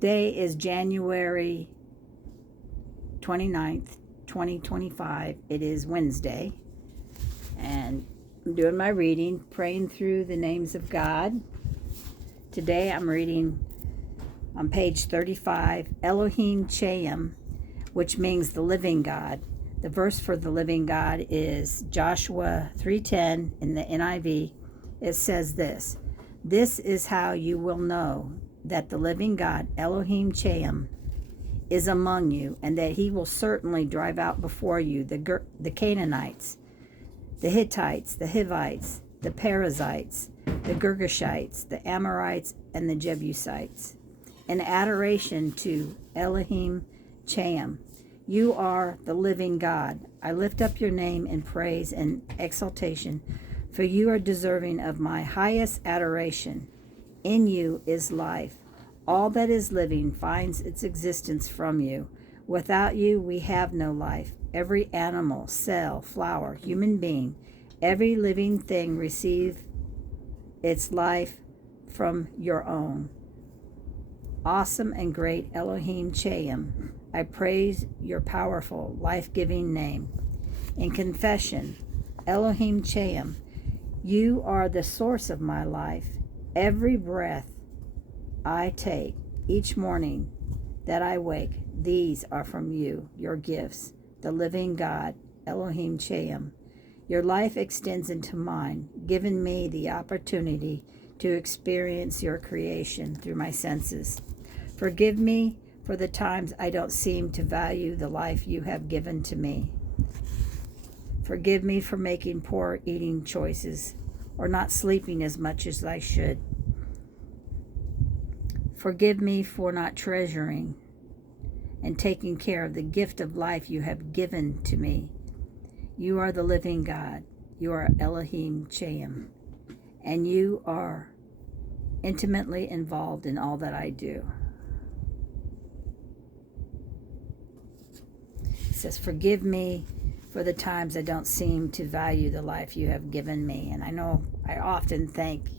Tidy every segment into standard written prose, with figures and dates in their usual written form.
Today is January 29th, 2025. It is Wednesday. And I'm doing my reading, praying through the names of God. Today I'm reading on page 35, Elohim Chayim, which means the living God. The verse for the living God is Joshua 3:10 in the NIV. It says this: "This is how you will know that the living God, Elohim Chayim, is among you, and that he will certainly drive out before you the Canaanites, the Hittites, the Hivites, the Perizzites, the Girgashites, the Amorites, and the Jebusites." In adoration to Elohim Chayim, you are the living God. I lift up your name in praise and exaltation, for you are deserving of my highest adoration. In you is life. All that is living finds its existence from you. Without you, we have no life. Every animal, cell, flower, human being, every living thing receive its life from your own. Awesome and great Elohim Chayim, I praise your powerful, life-giving name. In confession, Elohim Chayim, you are the source of my life. Every breath I take, each morning that I wake, these are from you, your gifts, the living God, Elohim Chayim. Your life extends into mine, giving me the opportunity to experience your creation through my senses. Forgive me for the times I don't seem to value the life you have given to me. Forgive me for making poor eating choices or not sleeping as much as I should. Forgive me for not treasuring and taking care of the gift of life you have given to me. You are the living God. You are Elohim Chayim, and you are intimately involved in all that I do. It says, forgive me for the times I don't seem to value the life you have given me. And I know I often think,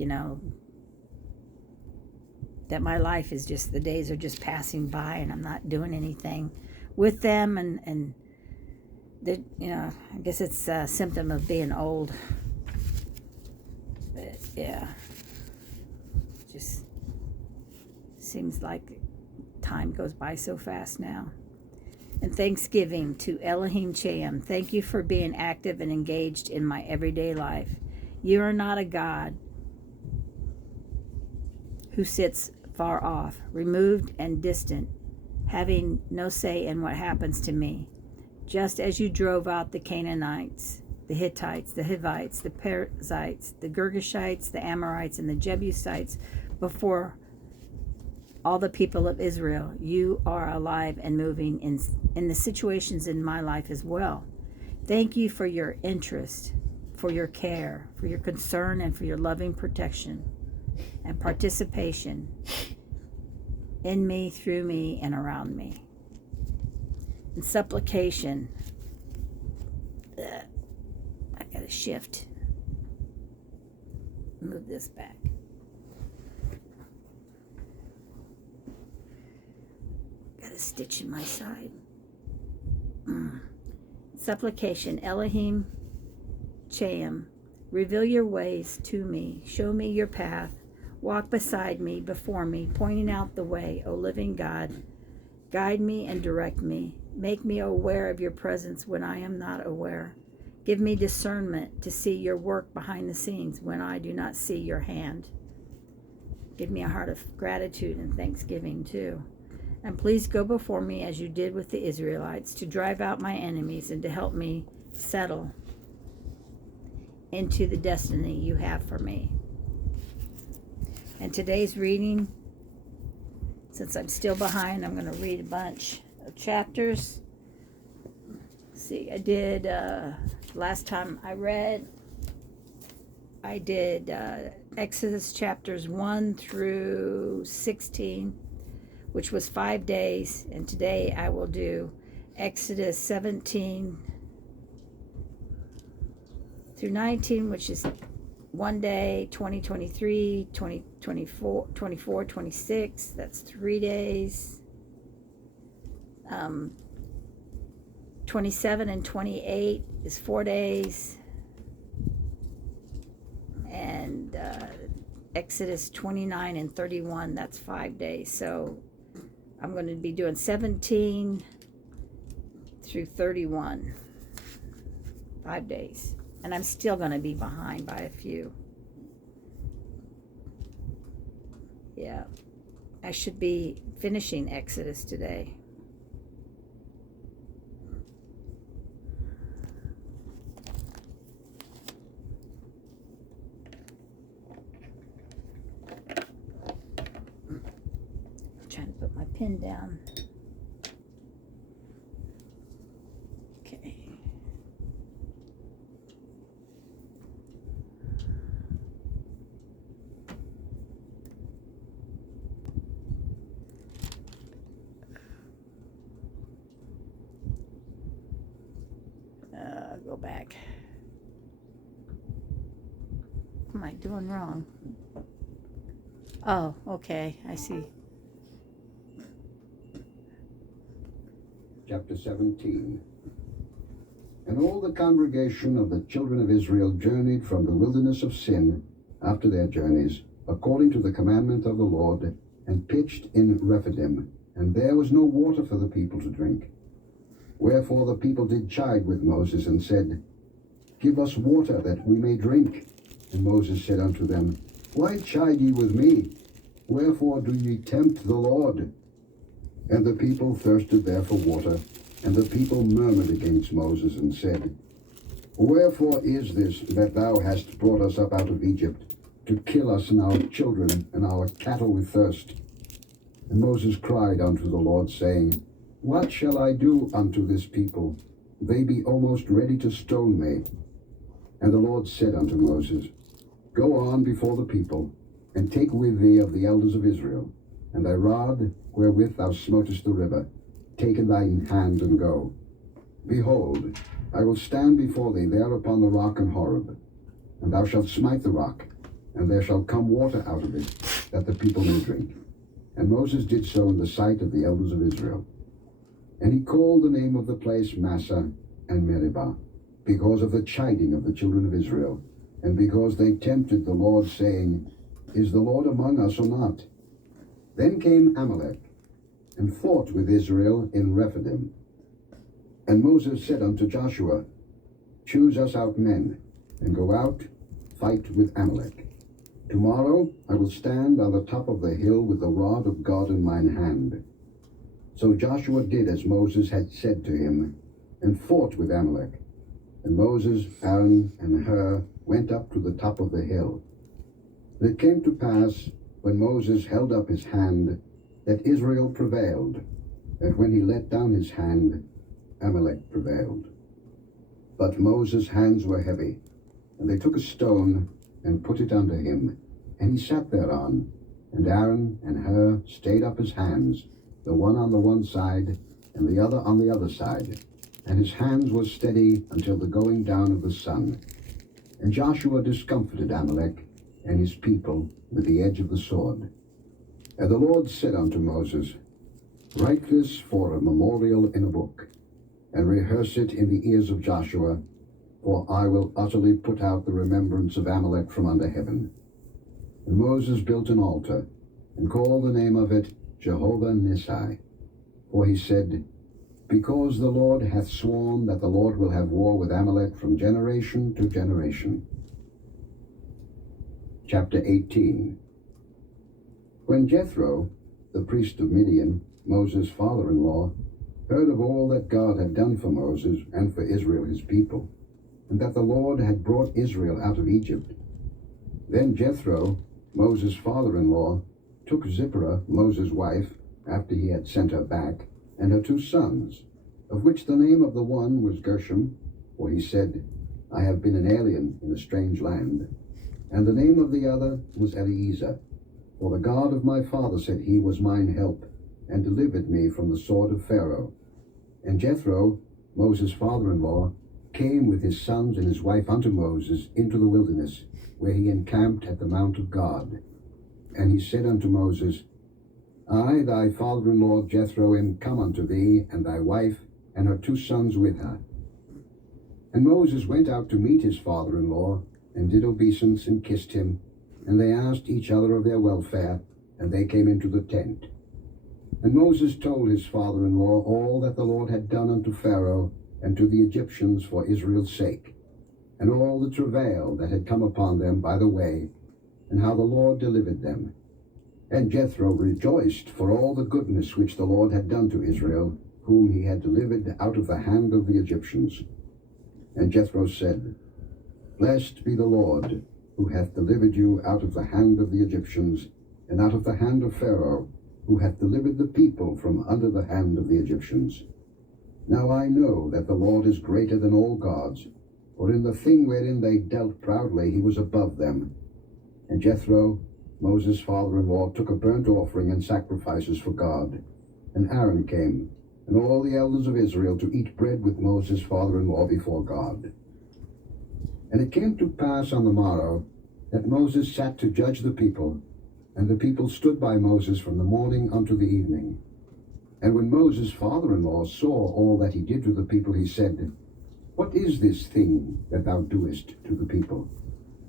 that my life is just, the days are just passing by and I'm not doing anything with them. And I guess it's a symptom of being old. But yeah, just seems like time goes by so fast now. And thanksgiving to Elohim Chayim. Thank you for being active and engaged in my everyday life. You are not a God who sits far off, removed and distant, having no say in what happens to me. Just as you drove out the Canaanites, the Hittites, the Hivites, the Perizzites, the Girgashites, the Amorites, and the Jebusites before all the people of Israel, you are alive and moving in the situations in my life as well. Thank you for your interest, for your care, for your concern, and for your loving protection and participation in me, through me, and around me. In supplication, I gotta shift. Move this back. Got a stitch in my side. Supplication, Elohim Chayim, reveal your ways to me. Show me your path. Walk beside me, before me, pointing out the way, O living God. Guide me and direct me. Make me aware of your presence when I am not aware. Give me discernment to see your work behind the scenes when I do not see your hand. Give me a heart of gratitude and thanksgiving too. And please go before me as you did with the Israelites, to drive out my enemies and to help me settle into the destiny you have for me. And today's reading, since I'm still behind, I'm going to read a bunch of chapters. Let's see, I did, last time I did Exodus chapters 1 through 16, which was 5 days. And today I will do Exodus 17 through 19, which is 1 day, 2023, 2024, 24, 26, that's 3 days. 27 and 28 is 4 days. And Exodus 29 and 31, that's 5 days. So I'm going to be doing 17 through 31, 5 days. And I'm still going to be behind by a few. Yeah, I should be finishing Exodus today. I'm trying to put my pen down. Okay. Go back. What am I doing wrong? Oh, okay, I see. Chapter 17. And all the congregation of the children of Israel journeyed from the wilderness of Sin after their journeys, according to the commandment of the Lord, and pitched in Rephidim, and there was no water for the people to drink. Wherefore the people did chide with Moses, and said, Give us water, that we may drink. And Moses said unto them, Why chide ye with me? Wherefore do ye tempt the Lord? And the people thirsted there for water, and the people murmured against Moses, and said, Wherefore is this that thou hast brought us up out of Egypt, to kill us and our children and our cattle with thirst? And Moses cried unto the Lord, saying, What shall I do unto this people? They be almost ready to stone me. And the Lord said unto Moses, Go on before the people, and take with thee of the elders of Israel, and thy rod wherewith thou smotest the river, take in thine hand, and go. Behold, I will stand before thee there upon the rock in Horeb, and thou shalt smite the rock, and there shall come water out of it, that the people may drink. And Moses did so in the sight of the elders of Israel. And he called the name of the place Massah and Meribah, because of the chiding of the children of Israel, and because they tempted the Lord, saying, Is the Lord among us or not? Then came Amalek, and fought with Israel in Rephidim. And Moses said unto Joshua, Choose us out men, and go out, fight with Amalek. Tomorrow I will stand on the top of the hill with the rod of God in mine hand. So Joshua did as Moses had said to him, and fought with Amalek. And Moses, Aaron, and Hur went up to the top of the hill. And it came to pass, when Moses held up his hand, that Israel prevailed, that when he let down his hand, Amalek prevailed. But Moses' hands were heavy, and they took a stone and put it under him, and he sat thereon. And Aaron and Hur stayed up his hands, the one on the one side, and the other on the other side. And his hands were steady until the going down of the sun. And Joshua discomfited Amalek and his people with the edge of the sword. And the Lord said unto Moses, Write this for a memorial in a book, and rehearse it in the ears of Joshua, for I will utterly put out the remembrance of Amalek from under heaven. And Moses built an altar, and called the name of it Jehovah Nissi. For he said, Because the Lord hath sworn that the Lord will have war with Amalek from generation to generation. Chapter 18. When Jethro, the priest of Midian, Moses' father-in-law, heard of all that God had done for Moses and for Israel his people, and that the Lord had brought Israel out of Egypt, then Jethro, Moses' father-in-law, took Zipporah, Moses' wife, after he had sent her back, and her 2 sons, of which the name of the one was Gershom, for he said, I have been an alien in a strange land, and the name of the other was Eliezer, for the God of my father, said he, was mine help, and delivered me from the sword of Pharaoh. And Jethro, Moses' father-in-law, came with his sons and his wife unto Moses into the wilderness, where he encamped at the mount of God. And he said unto Moses, I, thy father-in-law Jethro, am come unto thee, and thy wife, and her 2 sons with her. And Moses went out to meet his father-in-law, and did obeisance, and kissed him, and they asked each other of their welfare, and they came into the tent. And Moses told his father-in-law all that the Lord had done unto Pharaoh and to the Egyptians for Israel's sake, and all the travail that had come upon them by the way, and how the Lord delivered them. And Jethro rejoiced for all the goodness which the Lord had done to Israel, whom he had delivered out of the hand of the Egyptians. And Jethro said, Blessed be the Lord, who hath delivered you out of the hand of the Egyptians, and out of the hand of Pharaoh, who hath delivered the people from under the hand of the Egyptians. Now I know that the Lord is greater than all gods, for in the thing wherein they dealt proudly he was above them. And Jethro, Moses' father-in-law, took a burnt offering and sacrifices for God. And Aaron came, and all the elders of Israel, to eat bread with Moses' father-in-law before God. And it came to pass on the morrow that Moses sat to judge the people, and the people stood by Moses from the morning unto the evening. And when Moses' father-in-law saw all that he did to the people, he said, What is this thing that thou doest to the people?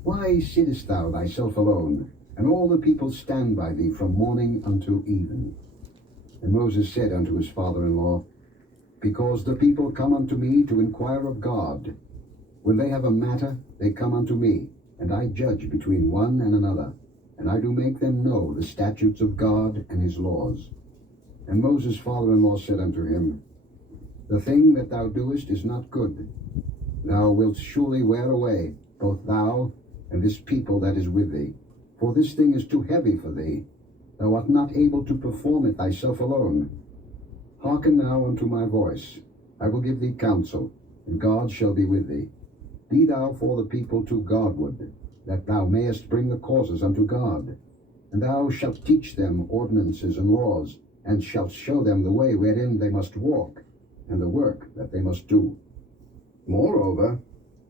Why sittest thou thyself alone, and all the people stand by thee from morning until even? And Moses said unto his father-in-law, Because the people come unto me to inquire of God. When they have a matter, they come unto me, and I judge between one and another, and I do make them know the statutes of God and his laws. And Moses' father-in-law said unto him, The thing that thou doest is not good. Thou wilt surely wear away, both thou and this people that is with thee. For this thing is too heavy for thee. Thou art not able to perform it thyself alone. Hearken now unto my voice. I will give thee counsel, and God shall be with thee. Be thou for the people to Godward, that thou mayest bring the causes unto God. And thou shalt teach them ordinances and laws, and shalt show them the way wherein they must walk, and the work that they must do. Moreover,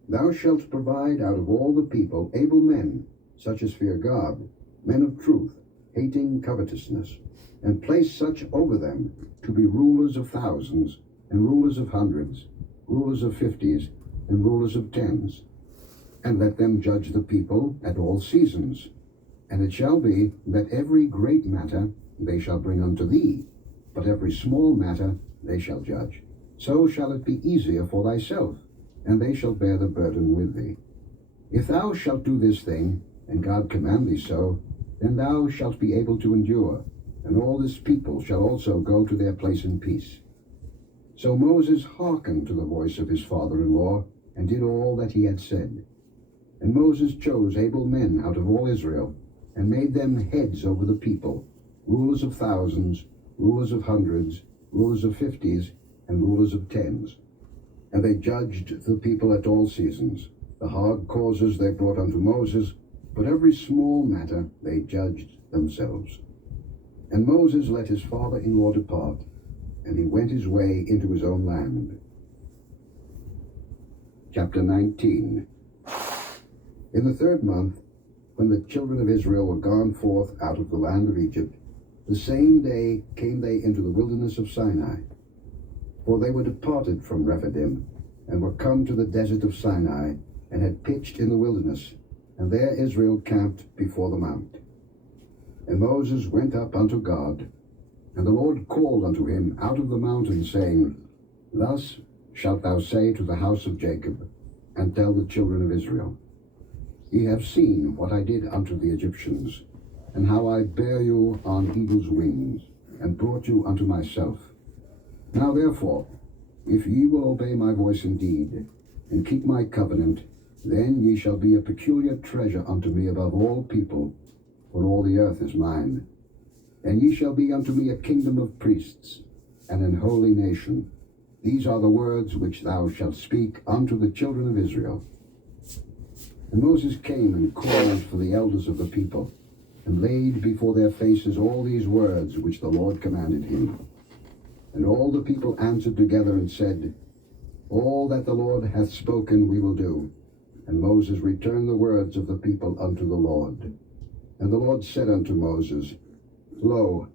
thou shalt provide out of all the people able men, such as fear God, men of truth, hating covetousness, and place such over them to be rulers of thousands, and rulers of hundreds, rulers of 50s, and rulers of 10s. And let them judge the people at all seasons. And it shall be that every great matter they shall bring unto thee, but every small matter they shall judge. So shall it be easier for thyself, and they shall bear the burden with thee. If thou shalt do this thing, and God command thee so, then thou shalt be able to endure, and all this people shall also go to their place in peace. So Moses hearkened to the voice of his father-in-law, and did all that he had said. And Moses chose able men out of all Israel, and made them heads over the people, rulers of thousands, rulers of hundreds, rulers of 50s, and rulers of 10s. And they judged the people at all seasons. The hard causes they brought unto Moses, but every small matter they judged themselves. And Moses let his father-in-law depart, and he went his way into his own land. Chapter 19. In the 3rd month, when the children of Israel were gone forth out of the land of Egypt, the same day came they into the wilderness of Sinai. For they were departed from Rephidim, and were come to the desert of Sinai, and had pitched in the wilderness, and there Israel camped before the mount. And Moses went up unto God, and the Lord called unto him out of the mountain, saying, Thus shalt thou say to the house of Jacob, and tell the children of Israel, Ye have seen what I did unto the Egyptians, and how I bare you on eagle's wings, and brought you unto myself. Now therefore, if ye will obey my voice indeed, and keep my covenant, then ye shall be a peculiar treasure unto me above all people, for all the earth is mine. And ye shall be unto me a kingdom of priests, and an holy nation. These are the words which thou shalt speak unto the children of Israel. And Moses came and called for the elders of the people, and laid before their faces all these words which the Lord commanded him. And all the people answered together and said, All that the Lord hath spoken we will do. And Moses returned the words of the people unto the Lord. And the Lord said unto Moses, Lo,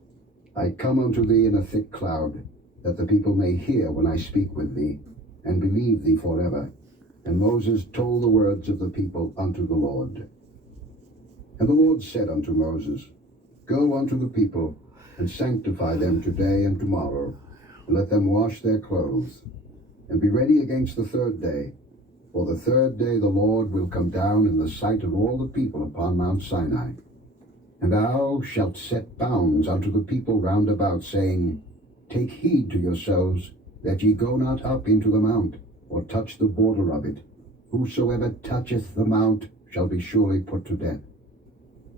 I come unto thee in a thick cloud, that the people may hear when I speak with thee, and believe thee forever. And Moses told the words of the people unto the Lord. And the Lord said unto Moses, Go unto the people, and sanctify them today and tomorrow, and let them wash their clothes, and be ready against the third day. For the third day the Lord will come down in the sight of all the people upon Mount Sinai. And thou shalt set bounds unto the people round about, saying, Take heed to yourselves, that ye go not up into the mount, or touch the border of it. Whosoever toucheth the mount shall be surely put to death.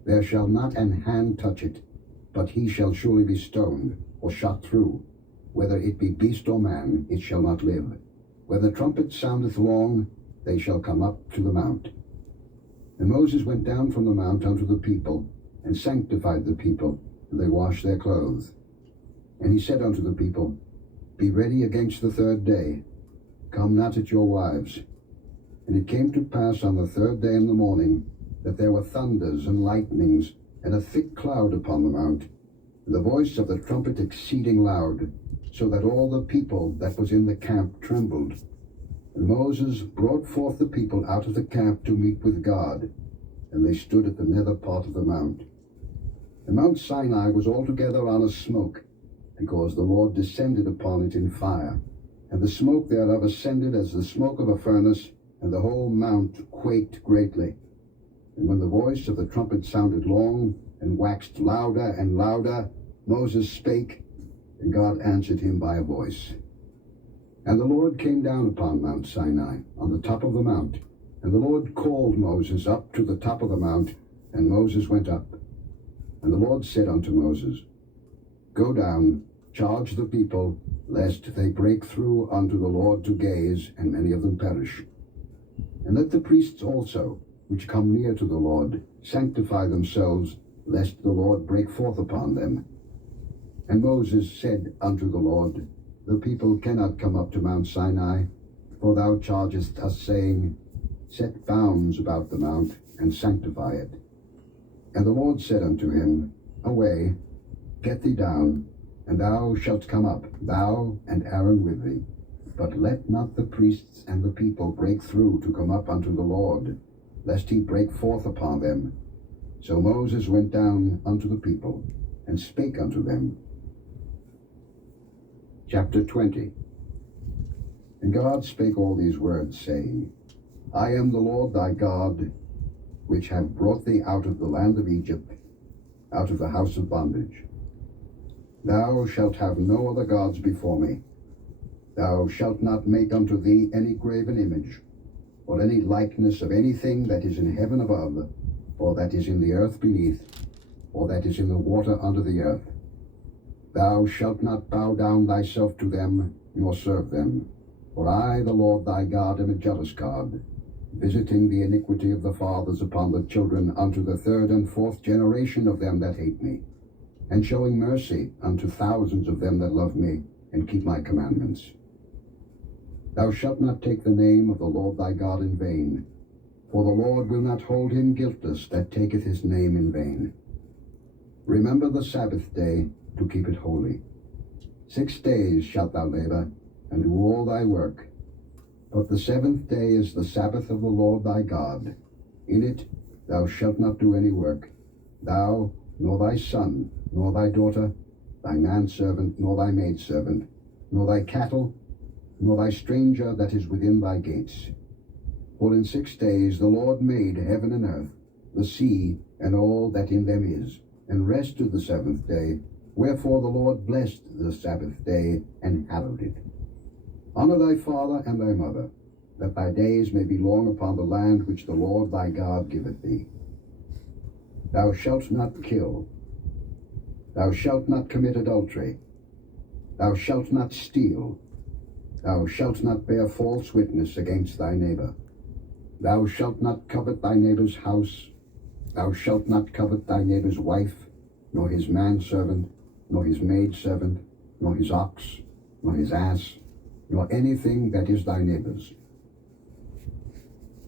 There shall not an hand touch it, but he shall surely be stoned, or shot through. Whether it be beast or man, it shall not live. Where the trumpet soundeth long, they shall come up to the mount. And Moses went down from the mount unto the people, and sanctified the people, and they washed their clothes. And he said unto the people, Be ready against the third day, come not at your wives. And it came to pass on the third day in the morning, that there were thunders and lightnings, and a thick cloud upon the mount, and the voice of the trumpet exceeding loud, so that all the people that was in the camp trembled. And Moses brought forth the people out of the camp to meet with God, and they stood at the nether part of the mount. And Mount Sinai was altogether on a smoke, because the Lord descended upon it in fire, and the smoke thereof ascended as the smoke of a furnace, and the whole mount quaked greatly. And when the voice of the trumpet sounded long, and waxed louder and louder, Moses spake, and God answered him by a voice. And the Lord came down upon Mount Sinai, on the top of the mount. And the Lord called Moses up to the top of the mount, and Moses went up. And the Lord said unto Moses, Go down, charge the people, lest they break through unto the Lord to gaze, and many of them perish. And let the priests also, which come near to the Lord, sanctify themselves, lest the Lord break forth upon them. And Moses said unto the Lord, The people cannot come up to Mount Sinai, for thou chargest us, saying, Set bounds about the mount, and sanctify it. And the Lord said unto him, Away, get thee down, and thou shalt come up, thou and Aaron with thee. But let not the priests and the people break through to come up unto the Lord, lest he break forth upon them. So Moses went down unto the people, and spake unto them. Chapter 20. And God spake all these words, saying, I am the Lord thy God, which have brought thee out of the land of Egypt, out of the house of bondage. Thou shalt have no other gods before me. Thou shalt not make unto thee any graven image, or any likeness of anything that is in heaven above, or that is in the earth beneath, or that is in the water under the earth. Thou shalt not bow down thyself to them, nor serve them. For I, the Lord thy God, am a jealous God, visiting the iniquity of the fathers upon the children unto the third and fourth generation of them that hate me, and showing mercy unto thousands of them that love me, and keep my commandments. Thou shalt not take the name of the Lord thy God in vain, for the Lord will not hold him guiltless that taketh his name in vain. Remember the Sabbath day, to keep it holy. 6 days shalt thou labor, and do all thy work. But the seventh day is the Sabbath of the Lord thy God. In it thou shalt not do any work, thou, nor thy son, nor thy daughter, thy manservant, nor thy maidservant, nor thy cattle, nor thy stranger that is within thy gates. For in 6 days the Lord made heaven and earth, the sea, and all that in them is, and rested the seventh day. Wherefore the Lord blessed the Sabbath day, and hallowed it. Honor thy father and thy mother, that thy days may be long upon the land which the Lord thy God giveth thee. Thou shalt not kill. Thou shalt not commit adultery. Thou shalt not steal. Thou shalt not bear false witness against thy neighbor. Thou shalt not covet thy neighbor's house. Thou shalt not covet thy neighbor's wife, nor his manservant, nor his maidservant, nor his ox, nor his ass, nor anything that is thy neighbor's.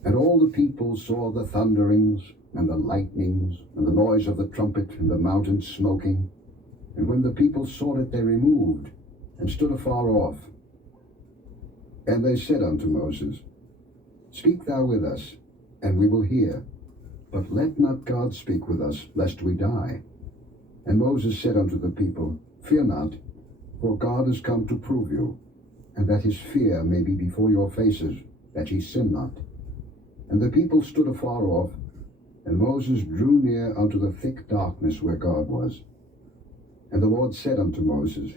And all the people saw the thunderings, and the lightnings, and the noise of the trumpet, and the mountain smoking. And when the people saw it, they removed, and stood afar off. And they said unto Moses, Speak thou with us, and we will hear. But let not God speak with us, lest we die. And Moses said unto the people, Fear not, for God is come to prove you, and that his fear may be before your faces, that ye sin not. And the people stood afar off, and Moses drew near unto the thick darkness where God was. And the Lord said unto Moses,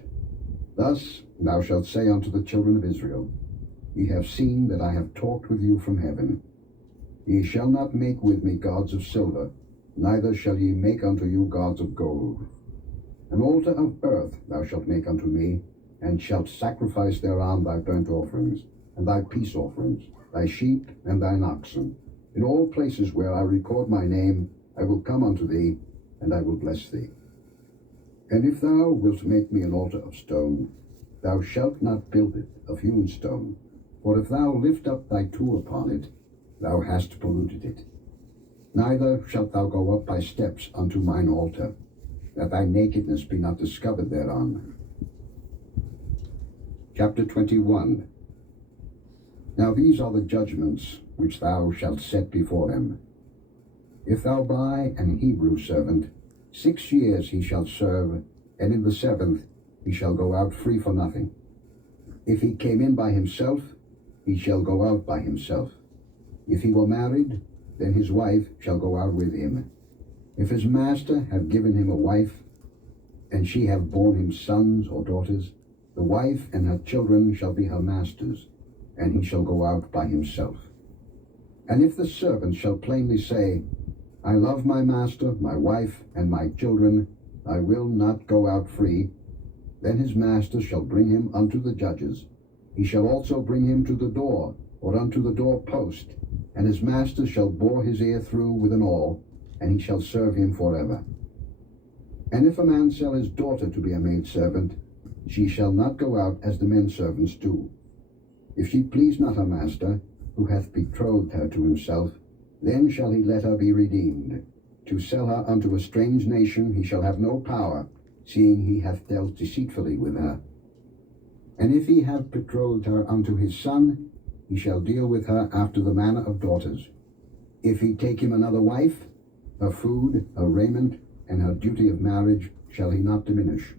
Thus thou shalt say unto the children of Israel, Ye have seen that I have talked with you from heaven. Ye shall not make with me gods of silver, neither shall ye make unto you gods of gold. An altar of earth thou shalt make unto me, and shalt sacrifice thereon thy burnt offerings, and thy peace offerings, thy sheep and thine oxen. In all places where I record my name, I will come unto thee, and I will bless thee. And if thou wilt make me an altar of stone, thou shalt not build it of hewn stone, for if thou lift up thy tool upon it, thou hast polluted it. Neither shalt thou go up by steps unto mine altar, that thy nakedness be not discovered thereon. Chapter 21. Now these are the judgments which thou shalt set before them. If thou buy an Hebrew servant, 6 years he shall serve, and in the 7th he shall go out free for nothing. If he came in by himself, he shall go out by himself. If he were married, then his wife shall go out with him. If his master have given him a wife, and she have borne him sons or daughters, the wife and her children shall be her master's, and he shall go out by himself. And if the servant shall plainly say, I love my master, my wife, and my children, I will not go out free, then his master shall bring him unto the judges. He shall also bring him to the door, or unto the door post, and his master shall bore his ear through with an awl, and he shall serve him forever. And if a man sell his daughter to be a maidservant, she shall not go out as the men servants do. If she please not her master, who hath betrothed her to himself, then shall he let her be redeemed. To sell her unto a strange nation he shall have no power, seeing he hath dealt deceitfully with her. And if he have betrothed her unto his son, he shall deal with her after the manner of daughters. If he take him another wife, her food, her raiment, and her duty of marriage shall he not diminish.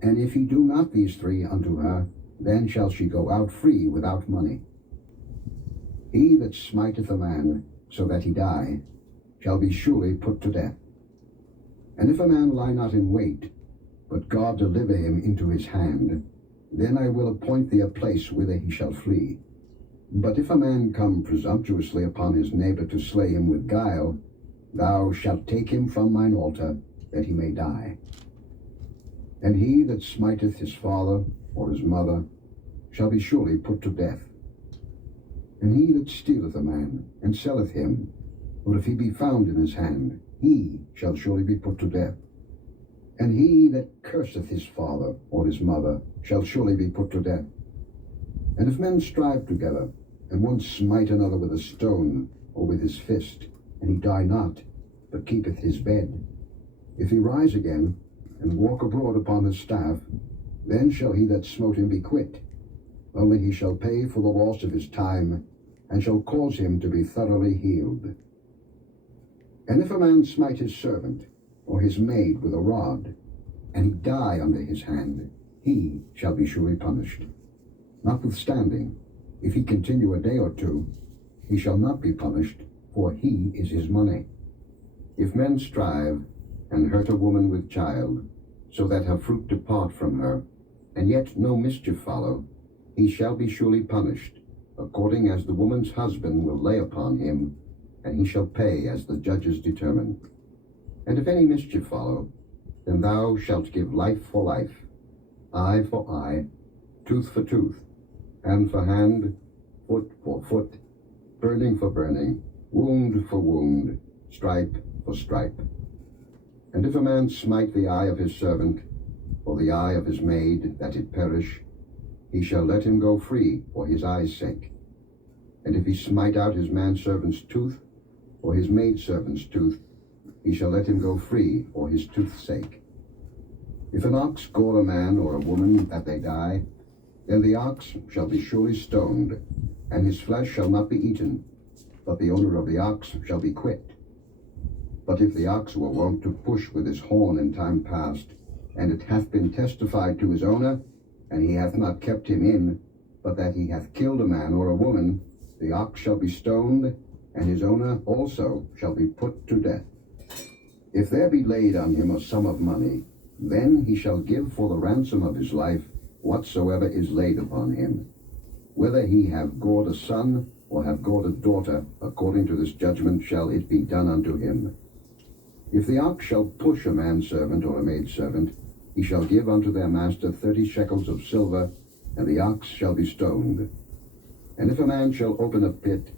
And if he do not these three unto her, then shall she go out free without money. He that smiteth a man, so that he die, shall be surely put to death. And if a man lie not in wait, but God deliver him into his hand, then I will appoint thee a place whither he shall flee. But if a man come presumptuously upon his neighbor to slay him with guile, thou shalt take him from mine altar, that he may die. And he that smiteth his father or his mother shall be surely put to death. And he that stealeth a man, and selleth him, or if he be found in his hand, he shall surely be put to death. And he that curseth his father or his mother shall surely be put to death. And if men strive together, and one smite another with a stone, or with his fist, and he die not, but keepeth his bed, if he rise again, and walk abroad upon his staff, then shall he that smote him be quit. Only he shall pay for the loss of his time, and shall cause him to be thoroughly healed. And if a man smite his servant, or his maid with a rod, and he die under his hand, he shall be surely punished. Notwithstanding, if he continue a day or two, he shall not be punished, for he is his money. If men strive, and hurt a woman with child, so that her fruit depart from her, and yet no mischief follow, he shall be surely punished, according as the woman's husband will lay upon him, and he shall pay as the judges determine. And if any mischief follow, then thou shalt give life for life, eye for eye, tooth for tooth, hand for hand, foot for foot, burning for burning, wound for wound, stripe for stripe. And if a man smite the eye of his servant, or the eye of his maid, that it perish, he shall let him go free for his eye's sake. And if he smite out his manservant's tooth, or his maidservant's tooth, he shall let him go free for his tooth's sake. If an ox gore a man or a woman that they die, then the ox shall be surely stoned, and his flesh shall not be eaten, but the owner of the ox shall be quit. But if the ox were wont to push with his horn in time past, and it hath been testified to his owner, and he hath not kept him in, but that he hath killed a man or a woman, the ox shall be stoned, and his owner also shall be put to death. If there be laid on him a sum of money, then he shall give for the ransom of his life whatsoever is laid upon him. Whether he have gored a son, or have gored a daughter, according to this judgment shall it be done unto him. If the ox shall push a manservant or a maidservant, he shall give unto their master 30 shekels of silver, and the ox shall be stoned. And if a man shall open a pit,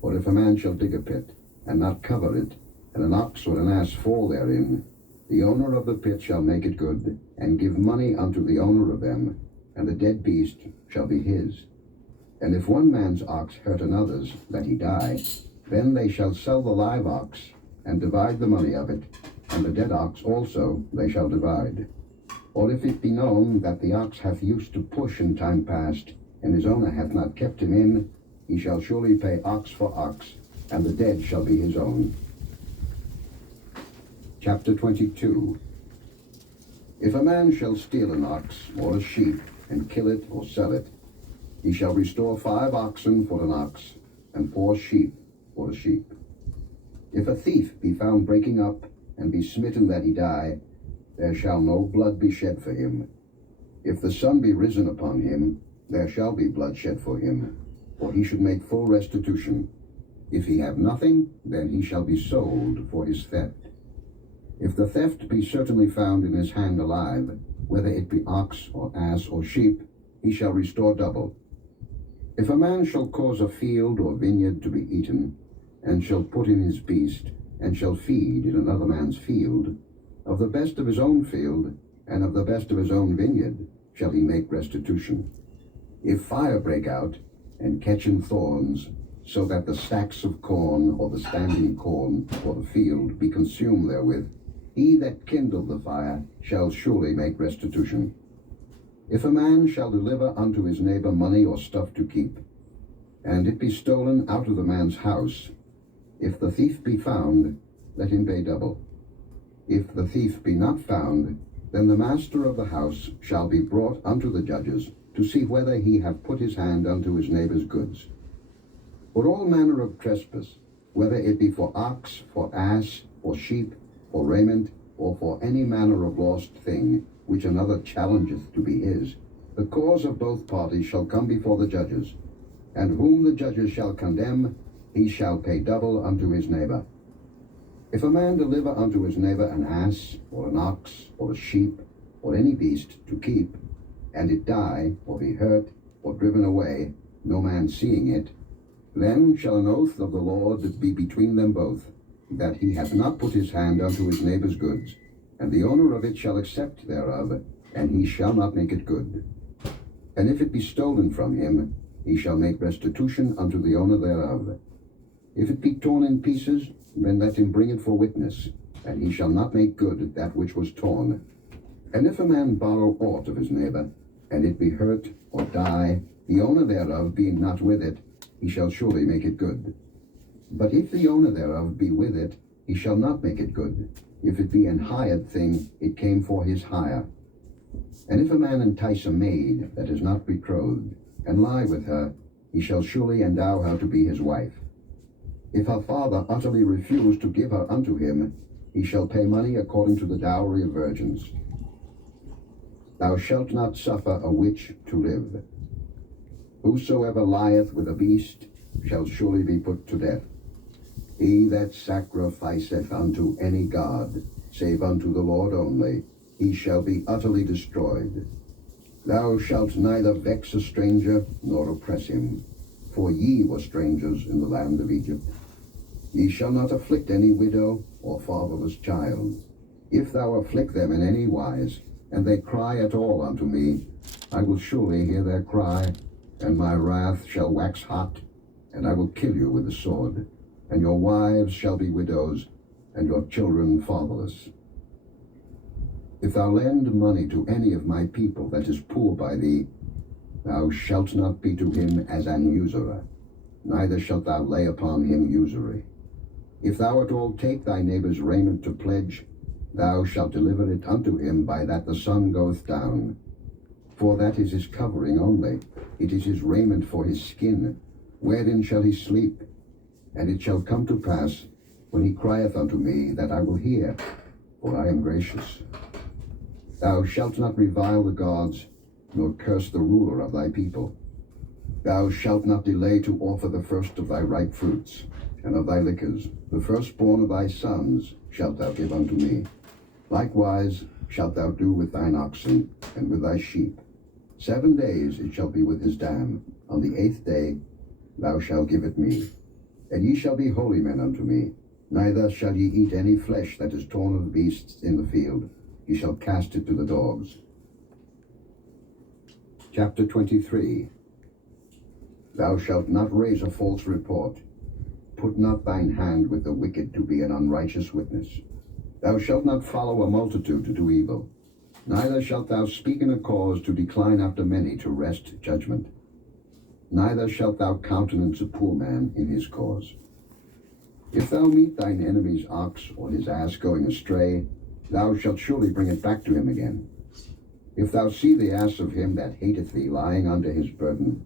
or if a man shall dig a pit, and not cover it, and an ox or an ass fall therein, the owner of the pit shall make it good, and give money unto the owner of them, and the dead beast shall be his. And if one man's ox hurt another's, that he die, then they shall sell the live ox, and divide the money of it, and the dead ox also they shall divide. Or if it be known that the ox hath used to push in time past, and his owner hath not kept him in, he shall surely pay ox for ox, and the dead shall be his own. Chapter 22. If a man shall steal an ox or a sheep, and kill it or sell it, he shall restore 5 oxen for an ox, and 4 sheep for a sheep. If a thief be found breaking up, and be smitten that he die, there shall no blood be shed for him. If the sun be risen upon him, there shall be blood shed for him, for he should make full restitution. If he have nothing, then he shall be sold for his theft. If the theft be certainly found in his hand alive, whether it be ox or ass or sheep, he shall restore double. If a man shall cause a field or vineyard to be eaten, and shall put in his beast, and shall feed in another man's field, of the best of his own field, and of the best of his own vineyard, shall he make restitution. If fire break out, and catch in thorns, so that the stacks of corn, or the standing corn, or the field, be consumed therewith, he that kindled the fire shall surely make restitution. If a man shall deliver unto his neighbor money or stuff to keep, and it be stolen out of the man's house, if the thief be found, let him pay double. If the thief be not found, then the master of the house shall be brought unto the judges, to see whether he have put his hand unto his neighbor's goods. For all manner of trespass, whether it be for ox, for ass, for sheep, for raiment, or for any manner of lost thing, which another challengeth to be his, the cause of both parties shall come before the judges, and whom the judges shall condemn, he shall pay double unto his neighbor. If a man deliver unto his neighbor an ass, or an ox, or a sheep, or any beast to keep, and it die, or be hurt, or driven away, no man seeing it, then shall an oath of the Lord be between them both, that he hath not put his hand unto his neighbor's goods, and the owner of it shall accept thereof, and he shall not make it good. And if it be stolen from him, he shall make restitution unto the owner thereof. If it be torn in pieces, then let him bring it for witness, and he shall not make good that which was torn. And if a man borrow aught of his neighbor, and it be hurt or die, the owner thereof being not with it, he shall surely make it good. But if the owner thereof be with it, he shall not make it good. If it be an hired thing, it came for his hire. And if a man entice a maid that is not betrothed, and lie with her, he shall surely endow her to be his wife. If her father utterly refuse to give her unto him, he shall pay money according to the dowry of virgins. Thou shalt not suffer a witch to live. Whosoever lieth with a beast shall surely be put to death. He that sacrificeth unto any god, save unto the Lord only, he shall be utterly destroyed. Thou shalt neither vex a stranger, nor oppress him, for ye were strangers in the land of Egypt. Ye shall not afflict any widow or fatherless child. If thou afflict them in any wise, and they cry at all unto me, I will surely hear their cry, and my wrath shall wax hot, and I will kill you with the sword, and your wives shall be widows, and your children fatherless. If thou lend money to any of my people that is poor by thee, thou shalt not be to him as an usurer, neither shalt thou lay upon him usury. If thou at all take thy neighbor's raiment to pledge, thou shalt deliver it unto him by that the sun goeth down. For that is his covering only, it is his raiment for his skin. Wherein shall he sleep? And it shall come to pass, when he crieth unto me, that I will hear, for I am gracious. Thou shalt not revile the gods, nor curse the ruler of thy people. Thou shalt not delay to offer the first of thy ripe fruits, and of thy liquors, the firstborn of thy sons shalt thou give unto me. Likewise shalt thou do with thine oxen, and with thy sheep. 7 days it shall be with his dam. On the 8th day thou shalt give it me. And ye shall be holy men unto me. Neither shall ye eat any flesh that is torn of the beasts in the field. Ye shall cast it to the dogs. Chapter 23. Thou shalt not raise a false report. Put not thine hand with the wicked to be an unrighteous witness. Thou shalt not follow a multitude to do evil. Neither shalt thou speak in a cause to decline after many to wrest judgment. Neither shalt thou countenance a poor man in his cause. If thou meet thine enemy's ox or his ass going astray, thou shalt surely bring it back to him again. If thou see the ass of him that hateth thee lying under his burden,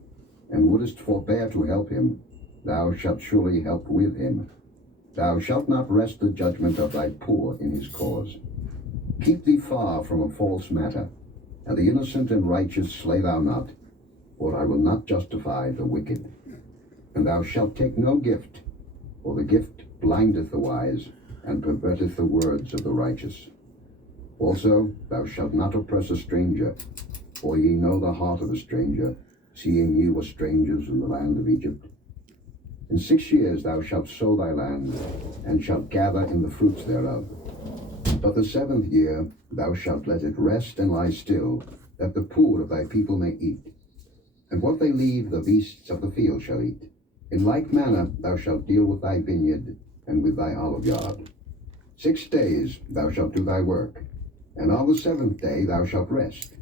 and wouldest forbear to help him, thou shalt surely help with him. Thou shalt not wrest the judgment of thy poor in his cause. Keep thee far from a false matter, and the innocent and righteous slay thou not, for I will not justify the wicked. And thou shalt take no gift, for the gift blindeth the wise, and perverteth the words of the righteous. Also thou shalt not oppress a stranger, for ye know the heart of a stranger, seeing ye were strangers in the land of Egypt. In 6 years thou shalt sow thy land, and shalt gather in the fruits thereof. But the 7th year thou shalt let it rest and lie still, that the poor of thy people may eat. And what they leave the beasts of the field shall eat. In like manner thou shalt deal with thy vineyard, and with thy olive yard. 6 days thou shalt do thy work, and on the 7th day thou shalt rest,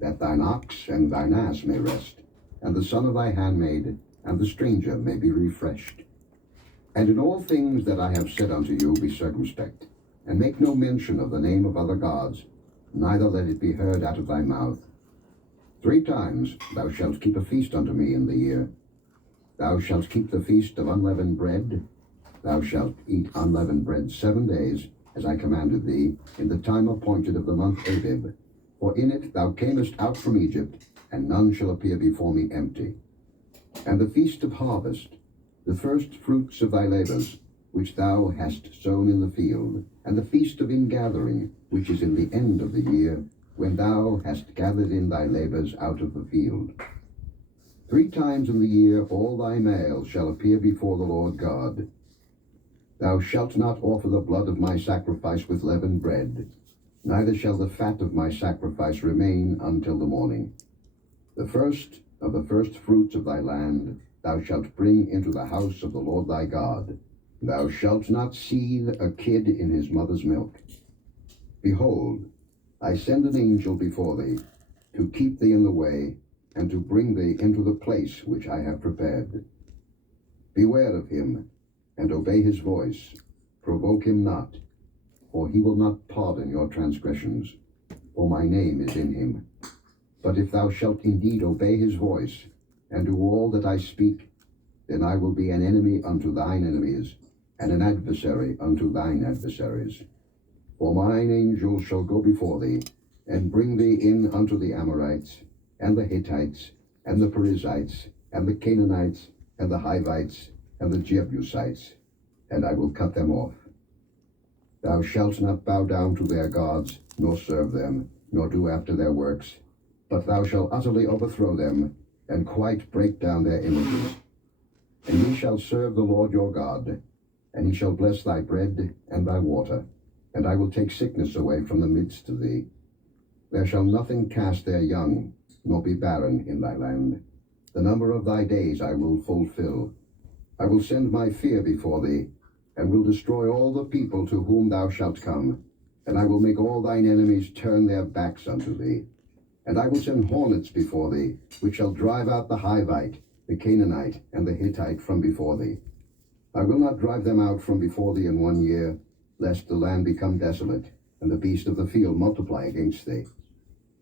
that thine ox and thine ass may rest, and the son of thy handmaid, and the stranger may be refreshed. And in all things that I have said unto you be circumspect, and make no mention of the name of other gods, neither let it be heard out of thy mouth. 3 times thou shalt keep a feast unto me in the year. Thou shalt keep the feast of unleavened bread. Thou shalt eat unleavened bread 7 days, as I commanded thee, in the time appointed of the month Abib. For in it thou camest out from Egypt, and none shall appear before me empty. And the feast of harvest, the first fruits of thy labors, which thou hast sown in the field, and the feast of ingathering, which is in the end of the year, when thou hast gathered in thy labors out of the field. 3 times in the year all thy males shall appear before the Lord God. Thou shalt not offer the blood of my sacrifice with leavened bread, neither shall the fat of my sacrifice remain until the morning. The first of the first fruits of thy land thou shalt bring into the house of the Lord thy God. Thou shalt not seethe a kid in his mother's milk. Behold, I send an angel before thee, to keep thee in the way, and to bring thee into the place which I have prepared. Beware of him, and obey his voice. Provoke him not, for he will not pardon your transgressions, for my name is in him. But if thou shalt indeed obey his voice, and do all that I speak, then I will be an enemy unto thine enemies, and an adversary unto thine adversaries. For mine angel shall go before thee, and bring thee in unto the Amorites, and the Hittites, and the Perizzites, and the Canaanites, and the Hivites, and the Jebusites, and I will cut them off. Thou shalt not bow down to their gods, nor serve them, nor do after their works, but thou shalt utterly overthrow them, and quite break down their images. And ye shall serve the Lord your God, and he shall bless thy bread and thy water, and I will take sickness away from the midst of thee. There shall nothing cast their young, nor be barren in thy land. The number of thy days I will fulfill. I will send my fear before thee, and will destroy all the people to whom thou shalt come. And I will make all thine enemies turn their backs unto thee. And I will send hornets before thee, which shall drive out the Hivite, the Canaanite, and the Hittite from before thee. I will not drive them out from before thee in 1 year, lest the land become desolate, and the beast of the field multiply against thee.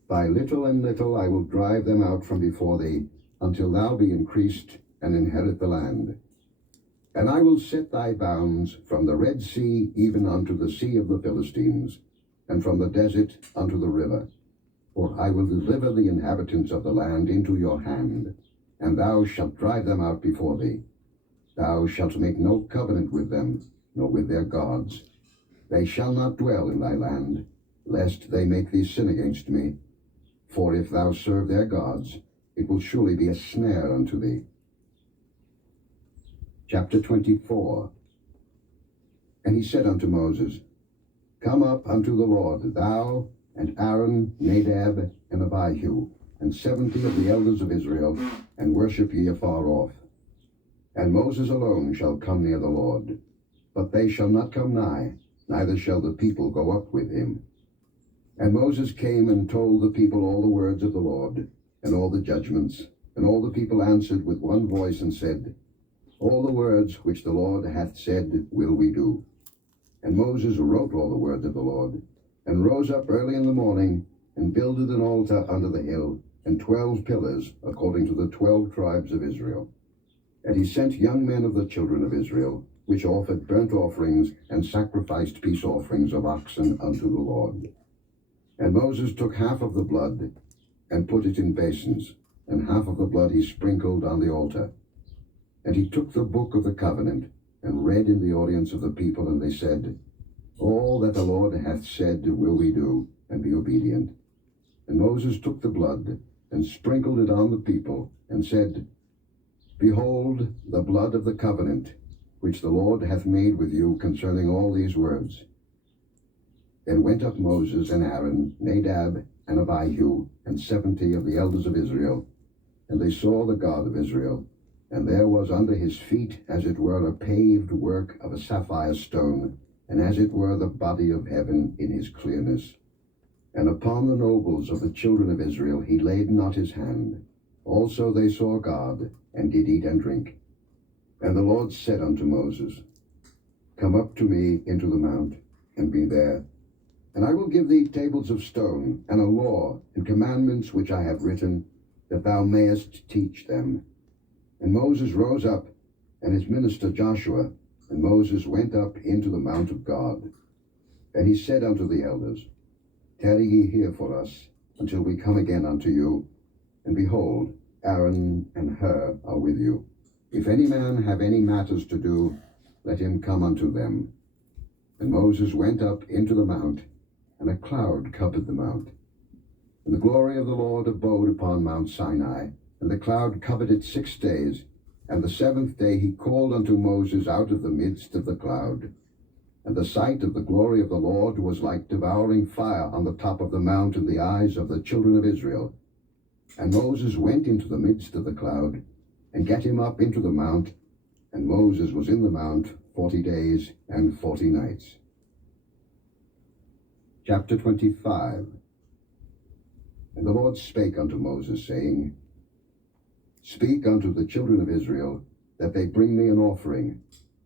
By little and little I will drive them out from before thee, until thou be increased, and inherit the land. And I will set thy bounds from the Red Sea even unto the sea of the Philistines, and from the desert unto the river. For I will deliver the inhabitants of the land into your hand, and thou shalt drive them out before thee. Thou shalt make no covenant with them, nor with their gods. They shall not dwell in thy land, lest they make thee sin against me. For if thou serve their gods, it will surely be a snare unto thee. Chapter 24. And he said unto Moses, Come up unto the Lord, thou, and Aaron, Nadab, and Abihu, and 70 of the elders of Israel, and worship ye afar off. And Moses alone shall come near the Lord, but they shall not come nigh, neither shall the people go up with him. And Moses came and told the people all the words of the Lord, and all the judgments. And all the people answered with one voice, and said, All the words which the Lord hath said will we do. And Moses wrote all the words of the Lord, and rose up early in the morning, and builded an altar under the hill, and 12 pillars, according to the 12 tribes of Israel. And he sent young men of the children of Israel, which offered burnt offerings, and sacrificed peace offerings of oxen unto the Lord. And Moses took half of the blood, and put it in basins, and half of the blood he sprinkled on the altar. And he took the book of the covenant, and read in the audience of the people, and they said, All that the Lord hath said will we do, and be obedient. And Moses took the blood, and sprinkled it on the people, and said, Behold the blood of the covenant, which the Lord hath made with you concerning all these words. Then went up Moses and Aaron, Nadab, and Abihu, and 70 of the elders of Israel, and they saw the God of Israel. And there was under his feet as it were a paved work of a sapphire stone, and as it were the body of heaven in his clearness. And upon the nobles of the children of Israel he laid not his hand. Also they saw God, and did eat and drink. And the Lord said unto Moses, Come up to me into the mount, and be there. And I will give thee tables of stone, and a law, and commandments which I have written, that thou mayest teach them. And Moses rose up, and his minister Joshua, and Moses went up into the mount of God. And he said unto the elders, Tarry ye here for us, until we come again unto you. And behold, Aaron and Hur are with you. If any man have any matters to do, let him come unto them. And Moses went up into the mount, and a cloud covered the mount. And the glory of the Lord abode upon Mount Sinai, and the cloud covered it 6 days. And the 7th day he called unto Moses out of the midst of the cloud. And the sight of the glory of the Lord was like devouring fire on the top of the mount in the eyes of the children of Israel. And Moses went into the midst of the cloud, and gat him up into the mount. And Moses was in the mount 40 days and 40 nights. Chapter 25. And the Lord spake unto Moses, saying, Speak unto the children of Israel, that they bring me an offering.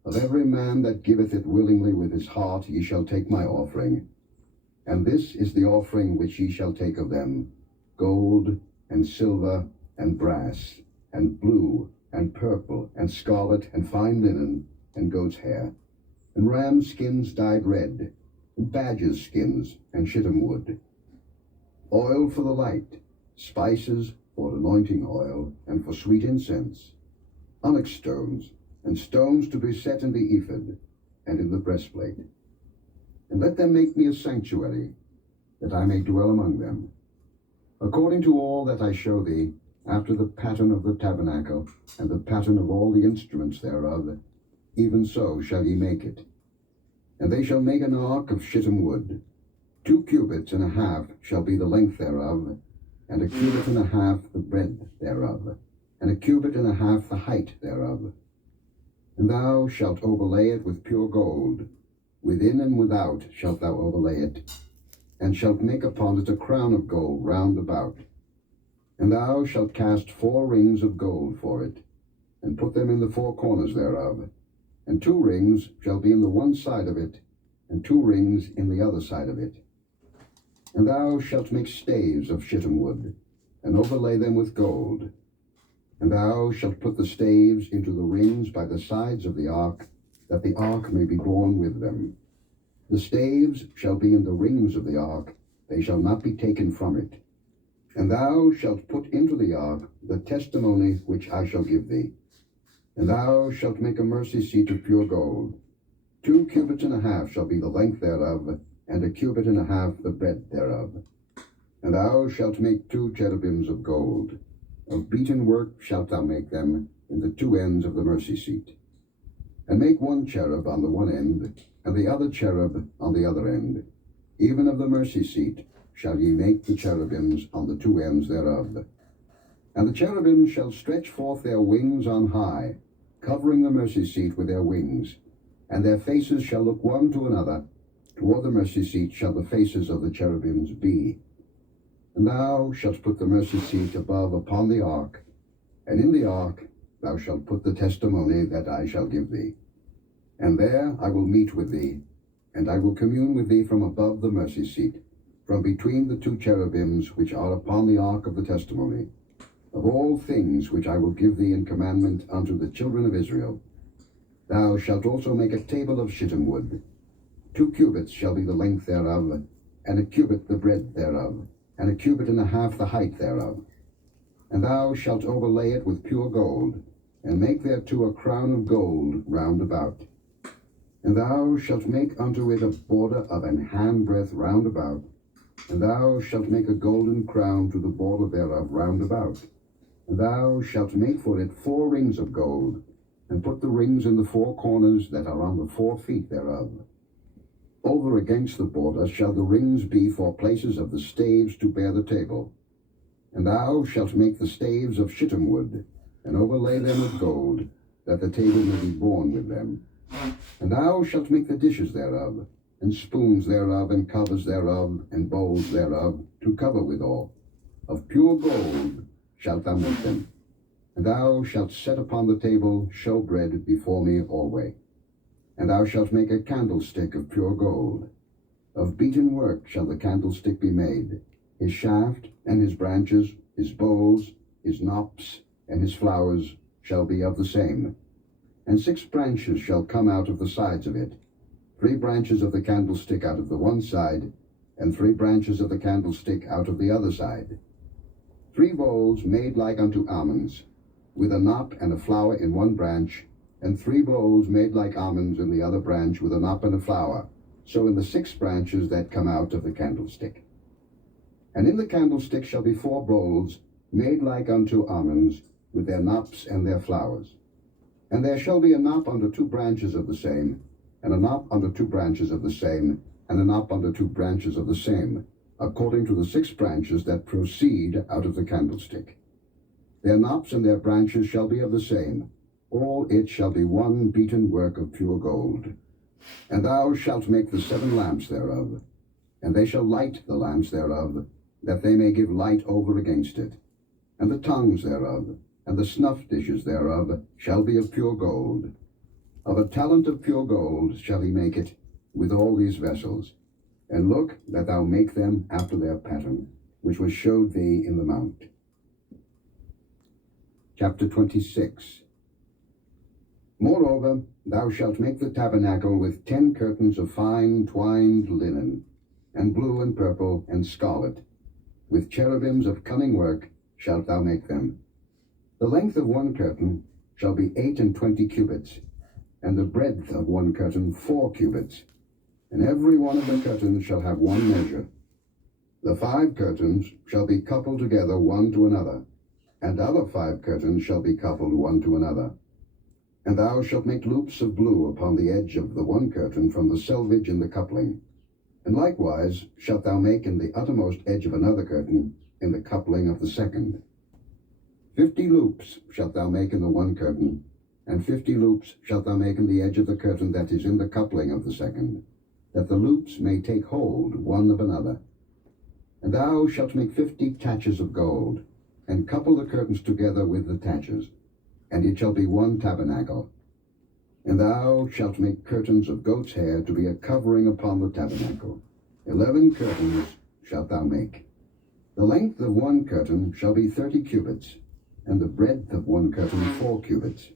Of every man that giveth it willingly with his heart ye shall take my offering. And this is the offering which ye shall take of them, gold, and silver, and brass, and blue, and purple, and scarlet, and fine linen, and goat's hair, and ram skins dyed red, and badgers' skins, and shittim wood, oil for the light, spices for anointing oil, and for sweet incense, onyx stones, and stones to be set in the ephod, and in the breastplate. And let them make me a sanctuary, that I may dwell among them. According to all that I show thee, after the pattern of the tabernacle, and the pattern of all the instruments thereof, even so shall ye make it. And they shall make an ark of shittim wood. 2 cubits and a half shall be the length thereof, and a cubit and a half the breadth thereof, and a cubit and a half the height thereof. And thou shalt overlay it with pure gold, within and without shalt thou overlay it, and shalt make upon it a crown of gold round about. And thou shalt cast 4 rings of gold for it, and put them in the 4 corners thereof, and 2 rings shall be in the one side of it, and 2 rings in the other side of it. And thou shalt make staves of shittim wood, and overlay them with gold. And thou shalt put the staves into the rings by the sides of the ark, that the ark may be borne with them. The staves shall be in the rings of the ark, they shall not be taken from it. And thou shalt put into the ark the testimony which I shall give thee. And thou shalt make a mercy seat of pure gold. 2 cubits and a half shall be the length thereof, and a cubit and a half the breadth thereof. And thou shalt make 2 cherubims of gold. Of beaten work shalt thou make them in the 2 ends of the mercy seat. And make 1 cherub on the one end, and the other cherub on the other end. Even of the mercy seat shall ye make the cherubims on the 2 ends thereof. And the cherubims shall stretch forth their wings on high, covering the mercy seat with their wings. And their faces shall look one to another. Toward the mercy seat shall the faces of the cherubims be. And thou shalt put the mercy seat above upon the ark, and in the ark thou shalt put the testimony that I shall give thee. And there I will meet with thee, and I will commune with thee from above the mercy seat, from between the 2 cherubims which are upon the ark of the testimony, of all things which I will give thee in commandment unto the children of Israel. Thou shalt also make a table of shittim wood. 2 cubits shall be the length thereof, and a cubit the breadth thereof, and a cubit and a half the height thereof. And thou shalt overlay it with pure gold, and make thereto a crown of gold round about. And thou shalt make unto it a border of an handbreadth round about, and thou shalt make a golden crown to the border thereof round about. And thou shalt make for it 4 rings of gold, and put the rings in the 4 corners that are on the 4 feet thereof. Over against the border shall the rings be for places of the staves to bear the table. And thou shalt make the staves of shittim wood, and overlay them with gold, that the table may be borne with them. And thou shalt make the dishes thereof, and spoons thereof, and covers thereof, and bowls thereof, to cover withal. Of pure gold shalt thou make them. And thou shalt set upon the table showbread before me alway. And thou shalt make a candlestick of pure gold. Of beaten work shall the candlestick be made. His shaft and his branches, his bowls, his knops, and his flowers shall be of the same. And 6 branches shall come out of the sides of it, 3 branches of the candlestick out of the one side, and 3 branches of the candlestick out of the other side. 3 bowls made like unto almonds, with a knop and a flower in one branch, and 3 bowls made like almonds in the other branch, with a knop and a flower, so in the 6 branches that come out of the candlestick. And in the candlestick shall be 4 bowls made like unto almonds, with their knops and their flowers. And there shall be a knop under 2 branches of the same, and a knop under 2 branches of the same, and a knop under 2 branches of the same, according to the 6 branches that proceed out of the candlestick. Their knops and their branches shall be of the same. All it shall be one beaten work of pure gold. And thou shalt make the 7 lamps thereof, and they shall light the lamps thereof, that they may give light over against it. And the tongues thereof, and the snuff dishes thereof, shall be of pure gold. Of a talent of pure gold shall he make it, with all these vessels. And look that thou make them after their pattern, which was showed thee in the mount. Chapter 26. Moreover, thou shalt make the tabernacle with 10 curtains of fine twined linen, and blue and purple and scarlet. With cherubims of cunning work shalt thou make them. The length of one curtain shall be 28 cubits, and the breadth of one curtain 4 cubits, and every one of the curtains shall have one measure. The 5 curtains shall be coupled together one to another, and other 5 curtains shall be coupled one to another. And thou shalt make loops of blue upon the edge of the one curtain from the selvage in the coupling. And likewise shalt thou make in the uttermost edge of another curtain in the coupling of the second. 50 loops shalt thou make in the one curtain, and 50 loops shalt thou make in the edge of the curtain that is in the coupling of the second, that the loops may take hold one of another. And thou shalt make 50 taches of gold, and couple the curtains together with the taches, and it shall be one tabernacle. And thou shalt make curtains of goat's hair to be a covering upon the tabernacle. 11 curtains shalt thou make. The length of one curtain shall be 30 cubits, and the breadth of one curtain 4 cubits.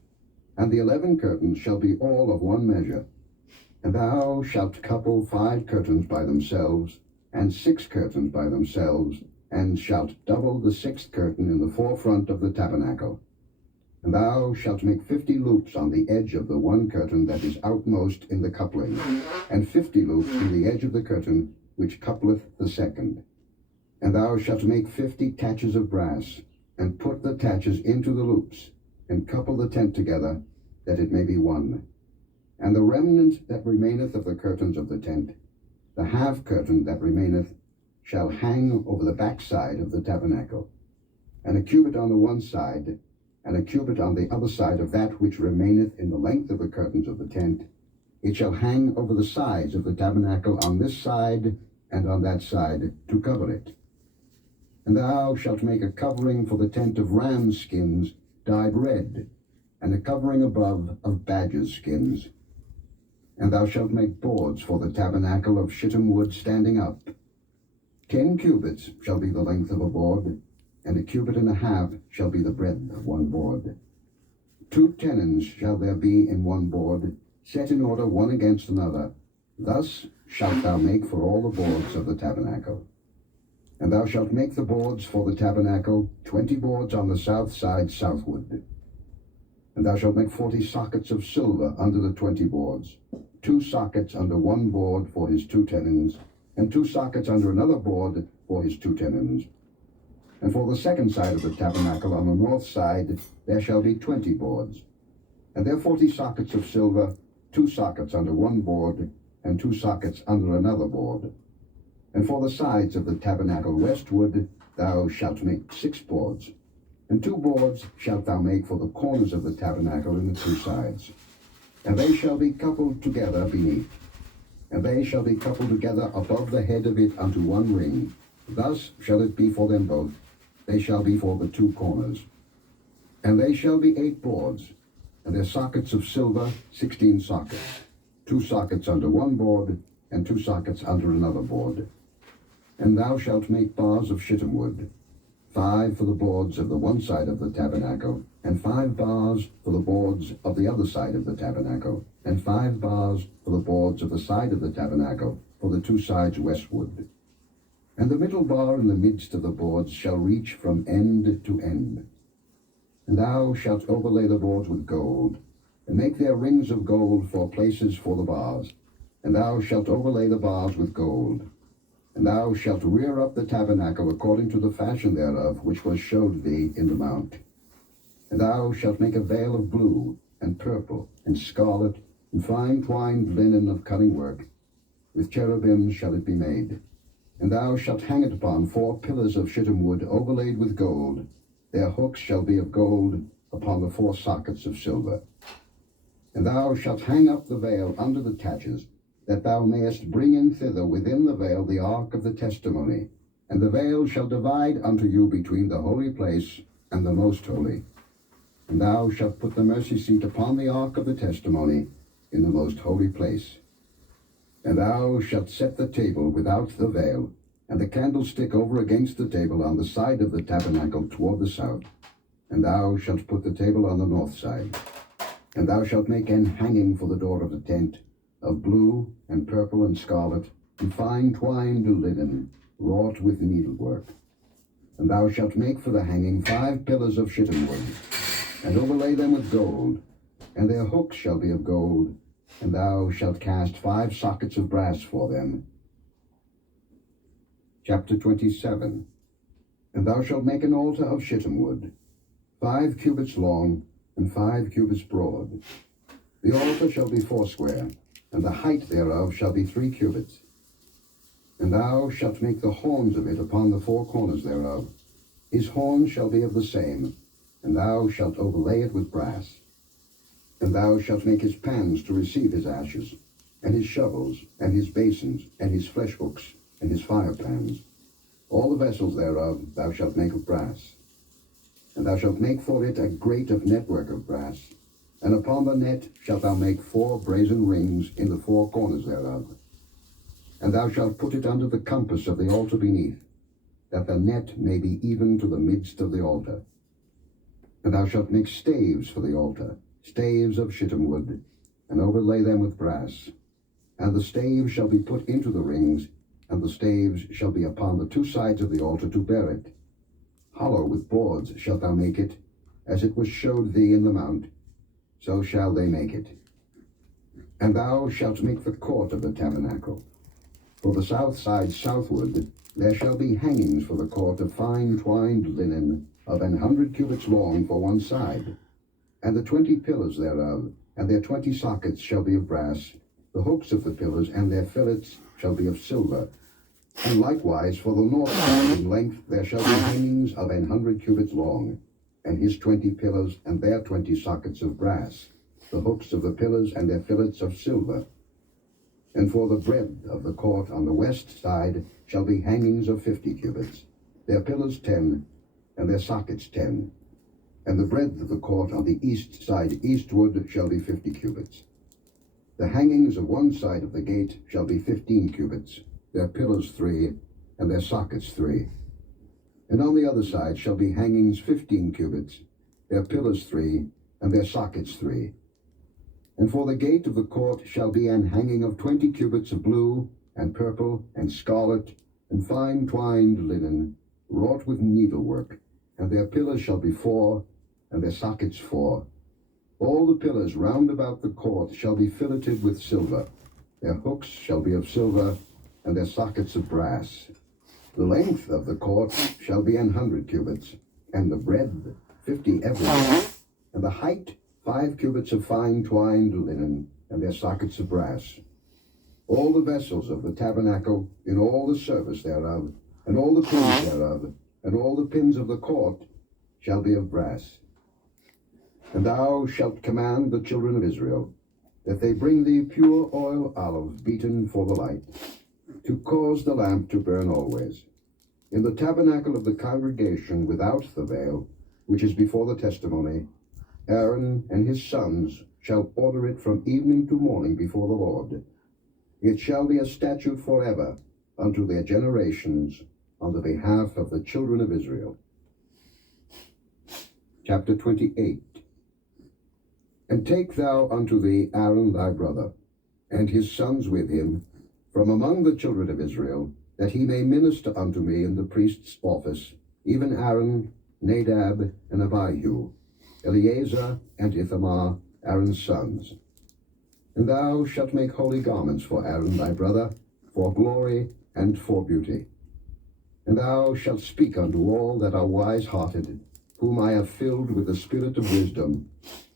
And the 11 curtains shall be all of one measure. And thou shalt couple 5 curtains by themselves, and 6 curtains by themselves, and shalt double the 6th curtain in the forefront of the tabernacle. And thou shalt make 50 loops on the edge of the one curtain that is outmost in the coupling, and 50 loops in the edge of the curtain which coupleth the second. And thou shalt make 50 taches of brass, and put the taches into the loops, and couple the tent together, that it may be one. And the remnant that remaineth of the curtains of the tent, the half curtain that remaineth, shall hang over the backside of the tabernacle, and a cubit on the one side, and a cubit on the other side of that which remaineth in the length of the curtains of the tent. It shall hang over the sides of the tabernacle on this side and on that side, to cover it. And thou shalt make a covering for the tent of ram's skins dyed red, and a covering above of badger's skins. And thou shalt make boards for the tabernacle of shittim wood standing up. 10 cubits shall be the length of a board, and a cubit and a half shall be the breadth of one board. 2 tenons shall there be in one board, set in order one against another. Thus shalt thou make for all the boards of the tabernacle. And thou shalt make the boards for the tabernacle, 20 boards on the south side southward. And thou shalt make 40 sockets of silver under the 20 boards, 2 sockets under one board for his 2 tenons, and 2 sockets under another board for his 2 tenons. And for the second side of the tabernacle on the north side there shall be 20 boards. And there 40 sockets of silver, 2 sockets under one board, and 2 sockets under another board. And for the sides of the tabernacle westward thou shalt make 6 boards. And 2 boards shalt thou make for the corners of the tabernacle in the 2 sides. And they shall be coupled together beneath. And they shall be coupled together above the head of it unto one ring. Thus shall it be for them both. They shall be for the 2 corners. And they shall be 8 boards, and their sockets of silver 16 sockets, 2 sockets under one board, and 2 sockets under another board. And thou shalt make bars of shittim wood, 5 for the boards of the one side of the tabernacle, and 5 bars for the boards of the other side of the tabernacle, and 5 bars for the boards of the side of the tabernacle for the 2 sides westward. And the middle bar in the midst of the boards shall reach from end to end. And thou shalt overlay the boards with gold, and make their rings of gold for places for the bars. And thou shalt overlay the bars with gold. And thou shalt rear up the tabernacle according to the fashion thereof, which was showed thee in the mount. And thou shalt make a veil of blue, and purple, and scarlet, and fine twined linen of cunning work. With cherubims shall it be made. And thou shalt hang it upon 4 pillars of shittim wood overlaid with gold. Their hooks shall be of gold upon the 4 sockets of silver. And thou shalt hang up the veil under the taches, that thou mayest bring in thither within the veil the ark of the testimony. And the veil shall divide unto you between the holy place and the most holy. And thou shalt put the mercy seat upon the ark of the testimony in the most holy place. And thou shalt set the table without the veil, and the candlestick over against the table on the side of the tabernacle toward the south. And thou shalt put the table on the north side. And thou shalt make an hanging for the door of the tent, of blue, and purple, and scarlet, and fine twined linen, wrought with needlework. And thou shalt make for the hanging 5 pillars of shittim wood, and overlay them with gold, and their hooks shall be of gold, and thou shalt cast 5 sockets of brass for them. Chapter 27. And thou shalt make an altar of shittim wood, 5 cubits long, and 5 cubits broad. The altar shall be foursquare, and the height thereof shall be 3 cubits. And thou shalt make the horns of it upon the 4 corners thereof, His horn shall be of the same, and thou shalt overlay it with brass. And thou shalt make his pans to receive his ashes, and his shovels, and his basins, and his flesh hooks, and his fire pans. All the vessels thereof thou shalt make of brass. And thou shalt make for it a grate of network of brass, and upon the net shalt thou make 4 brazen rings in the 4 corners thereof. And thou shalt put it under the compass of the altar beneath, that the net may be even to the midst of the altar. And thou shalt make staves for the altar, staves of shittim wood, and overlay them with brass. And the staves shall be put into the rings, and the staves shall be upon the 2 sides of the altar to bear it. Hollow with boards shalt thou make it, as it was showed thee in the mount, so shall they make it. And thou shalt make the court of the tabernacle. For the south side southward there shall be hangings for the court of fine twined linen of 100 cubits long for one side. And the 20 pillars thereof, and their 20 sockets shall be of brass. The hooks of the pillars and their fillets shall be of silver. And likewise for the north side in length there shall be hangings of 100 cubits long, and his 20 pillars and their 20 sockets of brass, the hooks of the pillars and their fillets of silver. And for the breadth of the court on the west side shall be hangings of 50 cubits, their pillars 10, and their sockets 10. And the breadth of the court on the east side eastward shall be 50 cubits. The hangings of one side of the gate shall be 15 cubits, their pillars 3, and their sockets 3. And on the other side shall be hangings 15 cubits, their pillars 3, and their sockets 3. And for the gate of the court shall be an hanging of 20 cubits of blue, and purple, and scarlet, and fine twined linen, wrought with needlework, and their pillars shall be 4, and their sockets 4. All the pillars round about the court shall be filleted with silver. Their hooks shall be of silver, and their sockets of brass. The length of the court shall be 100 cubits, and the breadth 50 everywhere, and the height 5 cubits of fine twined linen, and their sockets of brass. All the vessels of the tabernacle, in all the service thereof, and all the pins thereof, and all the pins of the court, shall be of brass. And thou shalt command the children of Israel, that they bring thee pure oil olive beaten for the light, to cause the lamp to burn always. In the tabernacle of the congregation without the veil, which is before the testimony, Aaron and his sons shall order it from evening to morning before the Lord. It shall be a statute forever unto their generations on the behalf of the children of Israel. Chapter 28. And take thou unto thee Aaron thy brother, and his sons with him, from among the children of Israel, that he may minister unto me in the priest's office, even Aaron, Nadab, and Abihu, Eleazar and Ithamar, Aaron's sons. And thou shalt make holy garments for Aaron thy brother, for glory and for beauty. And thou shalt speak unto all that are wise-hearted, whom I have filled with the spirit of wisdom,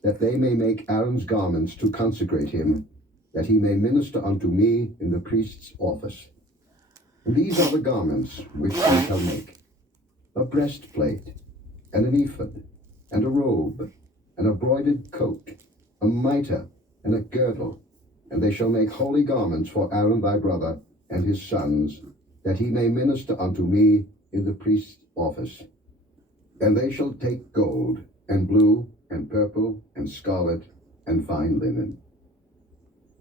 that they may make Aaron's garments to consecrate him, that he may minister unto me in the priest's office. And these are the garments which they shall make: a breastplate, and an ephod, and a robe, and a broidered coat, a mitre, and a girdle. And they shall make holy garments for Aaron thy brother and his sons, that he may minister unto me in the priest's office. And they shall take gold, and blue, and purple, and scarlet, and fine linen.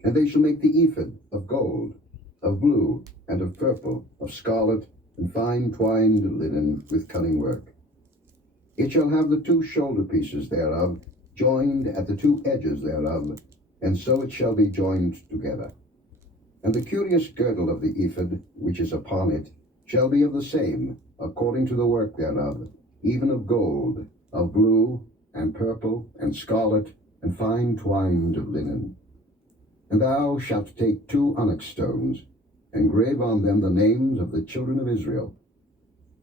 And they shall make the ephod of gold, of blue, and of purple, of scarlet, and fine twined linen with cunning work. It shall have the 2 shoulder pieces thereof, joined at the 2 edges thereof, and so it shall be joined together. And the curious girdle of the ephod, which is upon it, shall be of the same, according to the work thereof, even of gold, of blue, and purple, and scarlet, and fine twined linen. And thou shalt take 2 onyx stones, and grave on them the names of the children of Israel,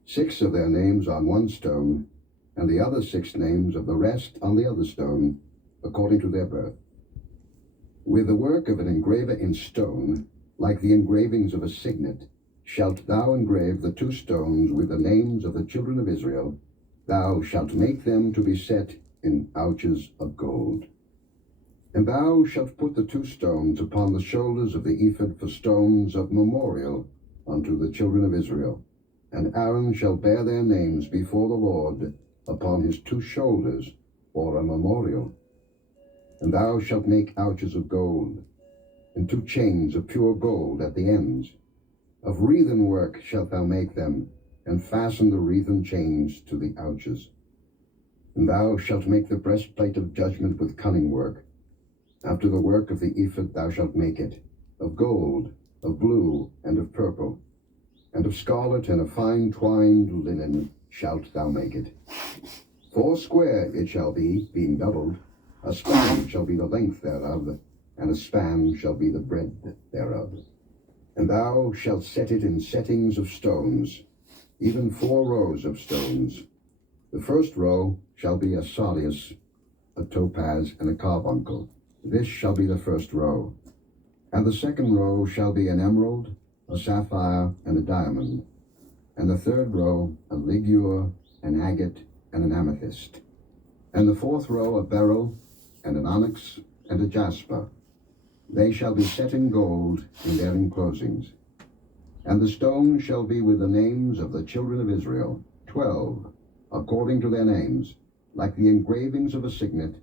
6 of their names on one stone, and the other 6 names of the rest on the other stone, according to their birth. With the work of an engraver in stone, like the engravings of a signet, shalt thou engrave the 2 stones with the names of the children of Israel. Thou shalt make them to be set in ouches of gold. And thou shalt put the 2 stones upon the shoulders of the ephod for stones of memorial unto the children of Israel. And Aaron shall bear their names before the Lord upon his 2 shoulders for a memorial. And thou shalt make ouches of gold, and 2 chains of pure gold at the ends. Of wreathen work shalt thou make them, and fasten the wreathen chains to the ouches. And thou shalt make the breastplate of judgment with cunning work. After the work of the ephod thou shalt make it, of gold, of blue, and of purple, and of scarlet, and of fine twined linen shalt thou make it. 4 square it shall be, being doubled. A span shall be the length thereof, and a span shall be the breadth thereof. And thou shalt set it in settings of stones, even 4 rows of stones. The first row shall be a sardius, a topaz, and a carbuncle. This shall be the first row. And the second row shall be an emerald, a sapphire, and a diamond. And the third row a ligure, an agate, and an amethyst. And the 4th row a beryl, and an onyx, and a jasper. They shall be set in gold in their enclosings. And the stones shall be with the names of the children of Israel, 12, according to their names, like the engravings of a signet.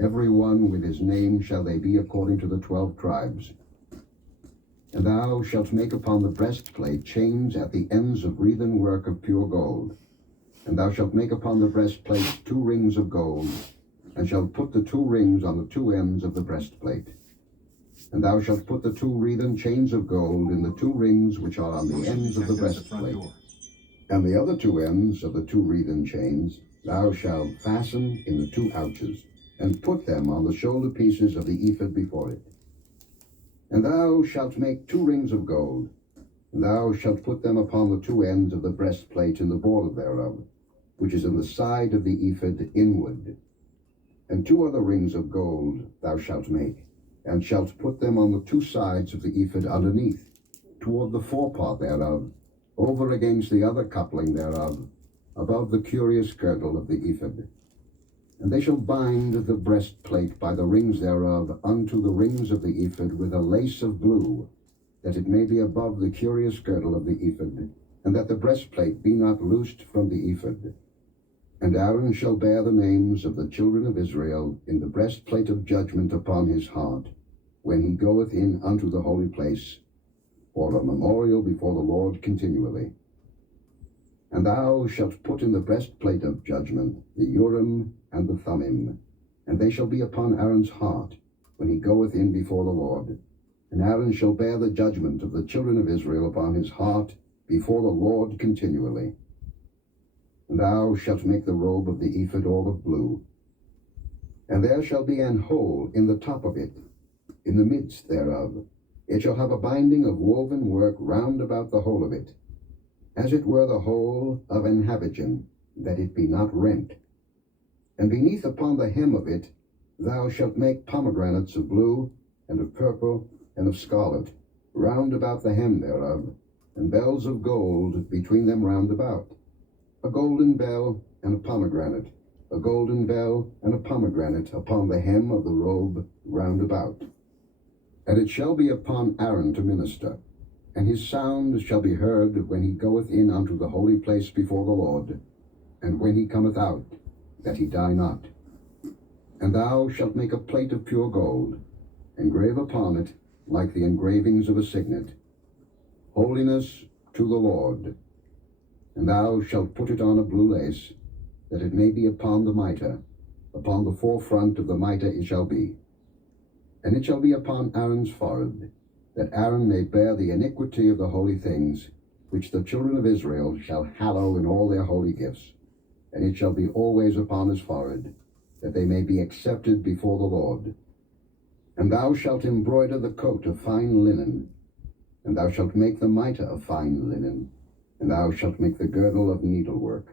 Every one with his name shall they be according to the 12 tribes. And thou shalt make upon the breastplate chains at the ends of wreathen work of pure gold. And thou shalt make upon the breastplate 2 rings of gold, and shalt put the 2 rings on the 2 ends of the breastplate. And thou shalt put the 2 wreathen chains of gold in the 2 rings which are on the ends of the breastplate. And the other 2 ends of the 2 wreathen chains thou shalt fasten in the 2 ouches, and put them on the shoulder pieces of the ephod before it. And thou shalt make 2 rings of gold, and thou shalt put them upon the 2 ends of the breastplate in the border thereof, which is in the side of the ephod inward. And 2 other rings of gold thou shalt make, and shalt put them on the 2 sides of the ephod underneath, toward the forepart thereof, over against the other coupling thereof, above the curious girdle of the ephod. And they shall bind the breastplate by the rings thereof unto the rings of the ephod with a lace of blue, that it may be above the curious girdle of the ephod, and that the breastplate be not loosed from the ephod. And Aaron shall bear the names of the children of Israel in the breastplate of judgment upon his heart, when he goeth in unto the holy place, for a memorial before the Lord continually. And thou shalt put in the breastplate of judgment the Urim and the Thummim, and they shall be upon Aaron's heart, when he goeth in before the Lord. And Aaron shall bear the judgment of the children of Israel upon his heart before the Lord continually. And thou shalt make the robe of the ephod all of blue. And there shall be an hole in the top of it, in the midst thereof. It shall have a binding of woven work round about the whole of it, as it were the hole of an habergeon, that it be not rent. And beneath upon the hem of it thou shalt make pomegranates of blue, and of purple, and of scarlet, round about the hem thereof, and bells of gold between them round about. A golden bell and a pomegranate, a golden bell and a pomegranate upon the hem of the robe round about. And it shall be upon Aaron to minister, and his sound shall be heard when he goeth in unto the holy place before the Lord, and when he cometh out, that he die not. And thou shalt make a plate of pure gold, engrave upon it, like the engravings of a signet, Holiness to the Lord. And thou shalt put it on a blue lace, that it may be upon the mitre. Upon the forefront of the mitre it shall be. And it shall be upon Aaron's forehead, that Aaron may bear the iniquity of the holy things, which the children of Israel shall hallow in all their holy gifts. And it shall be always upon his forehead, that they may be accepted before the Lord. And thou shalt embroider the coat of fine linen, and thou shalt make the mitre of fine linen, and thou shalt make the girdle of needlework.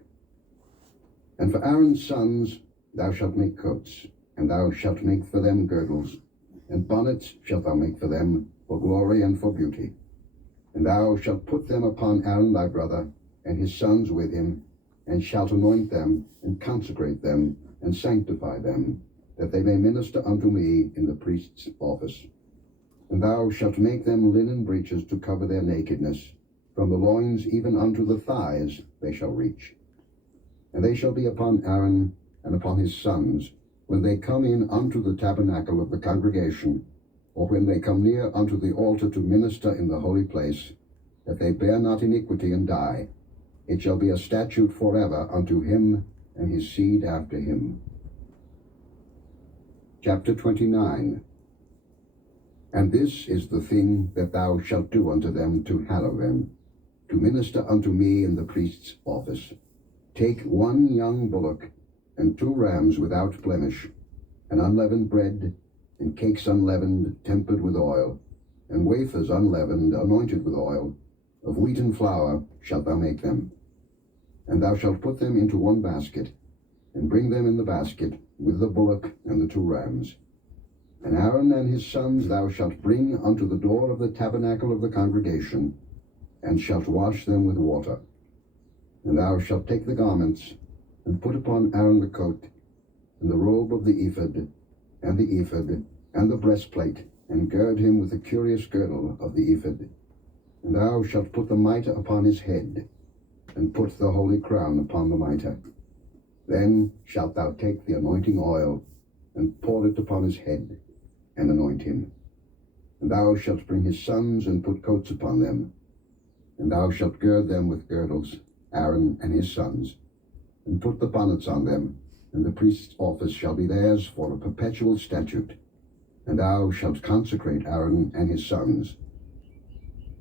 And for Aaron's sons thou shalt make coats, and thou shalt make for them girdles, and bonnets shalt thou make for them, for glory and for beauty. And thou shalt put them upon Aaron thy brother, and his sons with him, and shalt anoint them, and consecrate them, and sanctify them, that they may minister unto me in the priest's office. And thou shalt make them linen breeches to cover their nakedness, from the loins even unto the thighs they shall reach. And they shall be upon Aaron and upon his sons, when they come in unto the tabernacle of the congregation, or when they come near unto the altar to minister in the holy place, that they bear not iniquity and die. It shall be a statute forever unto him and his seed after him. Chapter 29. And this is the thing that thou shalt do unto them to hallow them, to minister unto me in the priest's office. Take 1 young bullock, and 2 rams without blemish, and unleavened bread, and cakes unleavened, tempered with oil, and wafers unleavened, anointed with oil, of wheaten flour shalt thou make them. And thou shalt put them into 1 basket, and bring them in the basket, with the bullock and the 2 rams. And Aaron and his sons thou shalt bring unto the door of the tabernacle of the congregation, and shalt wash them with water. And thou shalt take the garments, and put upon Aaron the coat, and the robe of the ephod, and the breastplate, and gird him with the curious girdle of the ephod. And thou shalt put the mitre upon his head, and put the holy crown upon the mitre. Then shalt thou take the anointing oil, and pour it upon his head, and anoint him. And thou shalt bring his sons, and put coats upon them. And thou shalt gird them with girdles, Aaron and his sons, and put the bonnets on them, and the priest's office shall be theirs for a perpetual statute. And thou shalt consecrate Aaron and his sons.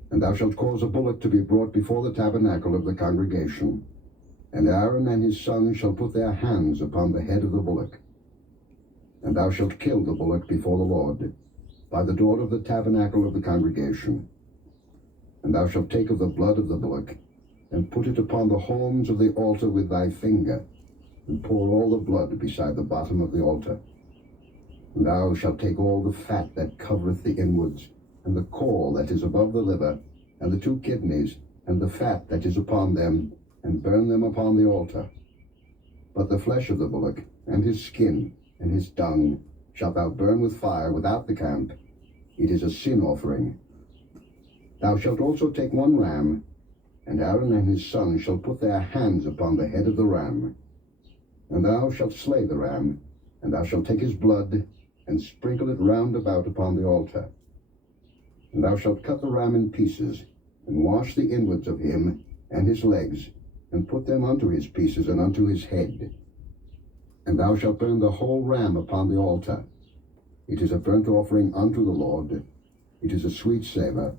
And thou shalt cause a bullock to be brought before the tabernacle of the congregation, and Aaron and his sons shall put their hands upon the head of the bullock. And thou shalt kill the bullock before the Lord, by the door of the tabernacle of the congregation. And thou shalt take of the blood of the bullock, and put it upon the horns of the altar with thy finger, and pour all the blood beside the bottom of the altar. And thou shalt take all the fat that covereth the inwards, and the caul that is above the liver, and the 2 kidneys, and the fat that is upon them, and burn them upon the altar. But the flesh of the bullock, and his skin, and his dung, shalt thou burn with fire without the camp. It is a sin offering. Thou shalt also take 1 ram, and Aaron and his sons shall put their hands upon the head of the ram. And thou shalt slay the ram, and thou shalt take his blood, and sprinkle it round about upon the altar. And thou shalt cut the ram in pieces, and wash the inwards of him, and his legs, and put them unto his pieces, and unto his head. And thou shalt burn the whole ram upon the altar. It is a burnt offering unto the Lord. It is a sweet savour,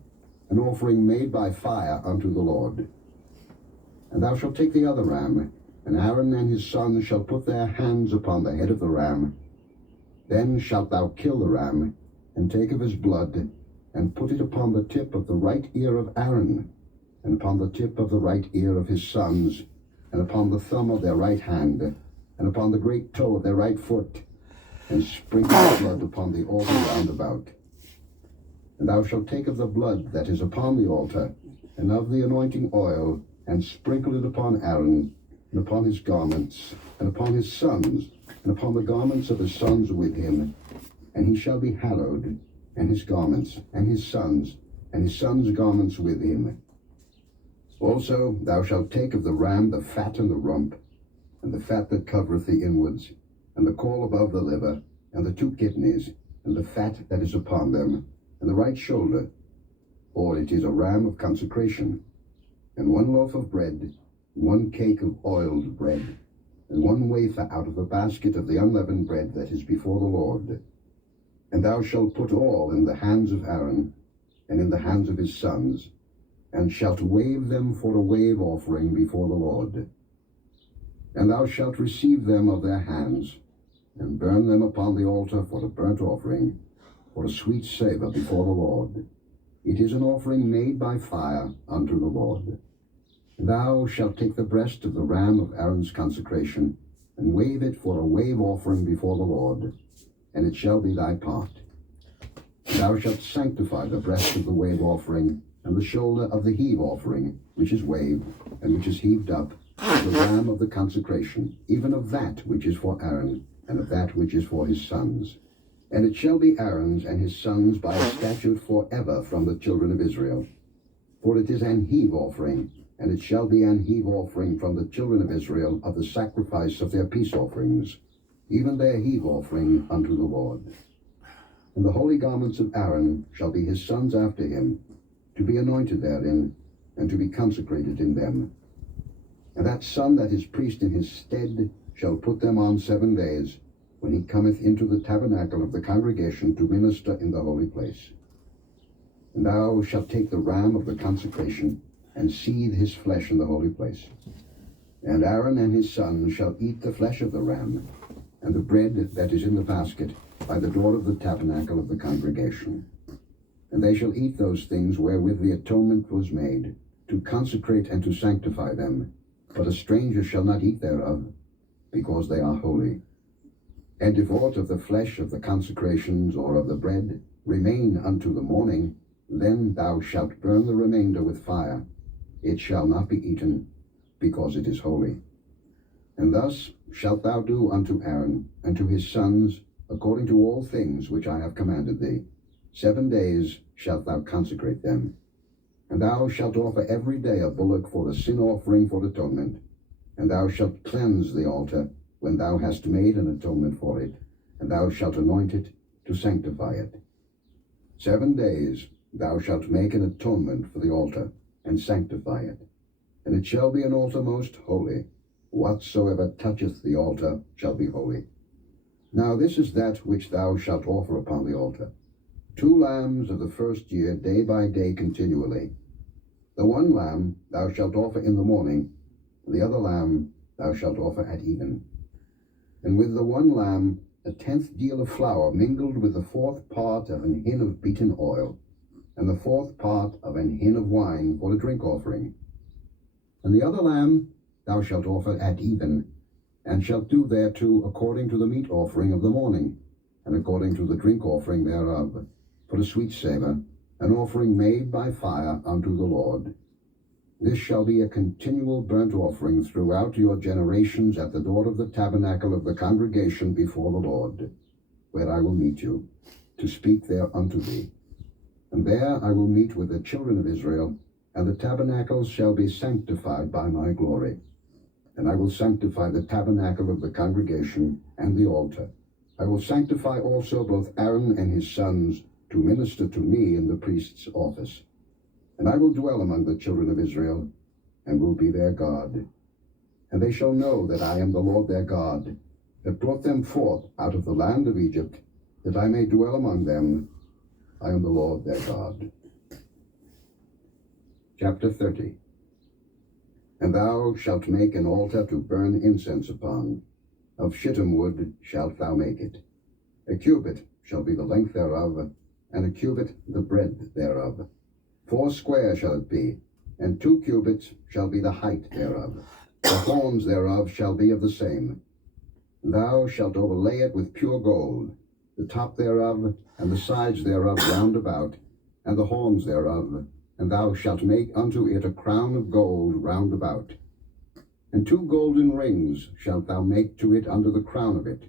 an offering made by fire unto the Lord. And thou shalt take the other ram, and Aaron and his sons shall put their hands upon the head of the ram. Then shalt thou kill the ram, and take of his blood, and put it upon the tip of the right ear of Aaron, and upon the tip of the right ear of his sons, and upon the thumb of their right hand, and upon the great toe of their right foot, and sprinkle the blood upon the altar round about. And thou shalt take of the blood that is upon the altar, and of the anointing oil, and sprinkle it upon Aaron, and upon his garments, and upon his sons, and upon the garments of his sons with him. And he shall be hallowed, and his garments, and his sons' garments with him. Also thou shalt take of the ram the fat and the rump, and the fat that covereth the inwards, and the caul above the liver, and the 2 kidneys, and the fat that is upon them, and the right shoulder, for it is a ram of consecration, and 1 loaf of bread, 1 cake of oiled bread, and 1 wafer out of the basket of the unleavened bread that is before the Lord. And thou shalt put all in the hands of Aaron, and in the hands of his sons, and shalt wave them for a wave offering before the Lord. And thou shalt receive them of their hands, and burn them upon the altar for a burnt offering, for a sweet savour before the Lord. It is an offering made by fire unto the Lord. And thou shalt take the breast of the ram of Aaron's consecration, and wave it for a wave offering before the Lord, and it shall be thy part. And thou shalt sanctify the breast of the wave offering, and the shoulder of the heave offering, which is waved, and which is heaved up, the ram of the consecration, even of that which is for Aaron, and of that which is for his sons. And it shall be Aaron's and his sons by a statute forever from the children of Israel. For it is an heave offering, and it shall be an heave offering from the children of Israel of the sacrifice of their peace offerings, even their heave offering unto the Lord. And the holy garments of Aaron shall be his sons after him, to be anointed therein, and to be consecrated in them. And that son that is priest in his stead shall put them on 7 days, when he cometh into the tabernacle of the congregation to minister in the holy place. And thou shalt take the ram of the consecration, and seethe his flesh in the holy place. And Aaron and his sons shall eat the flesh of the ram, and the bread that is in the basket, by the door of the tabernacle of the congregation. And they shall eat those things wherewith the atonement was made, to consecrate and to sanctify them. But a stranger shall not eat thereof, because they are holy. And if aught of the flesh of the consecrations or of the bread remain unto the morning, then thou shalt burn the remainder with fire. It shall not be eaten, because it is holy. And thus shalt thou do unto Aaron and to his sons, according to all things which I have commanded thee. 7 days shalt thou consecrate them. And thou shalt offer every day a bullock for the sin offering for atonement. And thou shalt cleanse the altar when thou hast made an atonement for it, and thou shalt anoint it to sanctify it. 7 days thou shalt make an atonement for the altar, and sanctify it. And it shall be an altar most holy. Whatsoever toucheth the altar shall be holy. Now this is that which thou shalt offer upon the altar: 2 lambs of the first year, day by day continually. The one lamb thou shalt offer in the morning, the other lamb thou shalt offer at even. And with the one lamb 1/10 deal of flour mingled with the 4th part of an hin of beaten oil, and the 4th part of an hin of wine for a drink offering. And the other lamb thou shalt offer at even, and shalt do thereto according to the meat offering of the morning, and according to the drink offering thereof, for a sweet savour, an offering made by fire unto the Lord. This shall be a continual burnt offering throughout your generations at the door of the tabernacle of the congregation before the Lord, where I will meet you, to speak there unto thee. And there I will meet with the children of Israel, and the tabernacles shall be sanctified by my glory. And I will sanctify the tabernacle of the congregation and the altar. I will sanctify also both Aaron and his sons to minister to me in the priest's office. And I will dwell among the children of Israel, and will be their God. And they shall know that I am the Lord their God, that brought them forth out of the land of Egypt, that I may dwell among them. I am the Lord their God. Chapter 30. And thou shalt make an altar to burn incense upon. Of shittim wood shalt thou make it. A cubit shall be the length thereof, and a cubit the breadth thereof. 4 square shall it be, and 2 cubits shall be the height thereof. The horns thereof shall be of the same. Thou shalt overlay it with pure gold, the top thereof, and the sides thereof round about, and the horns thereof, and thou shalt make unto it a crown of gold round about. And 2 golden rings shalt thou make to it under the crown of it,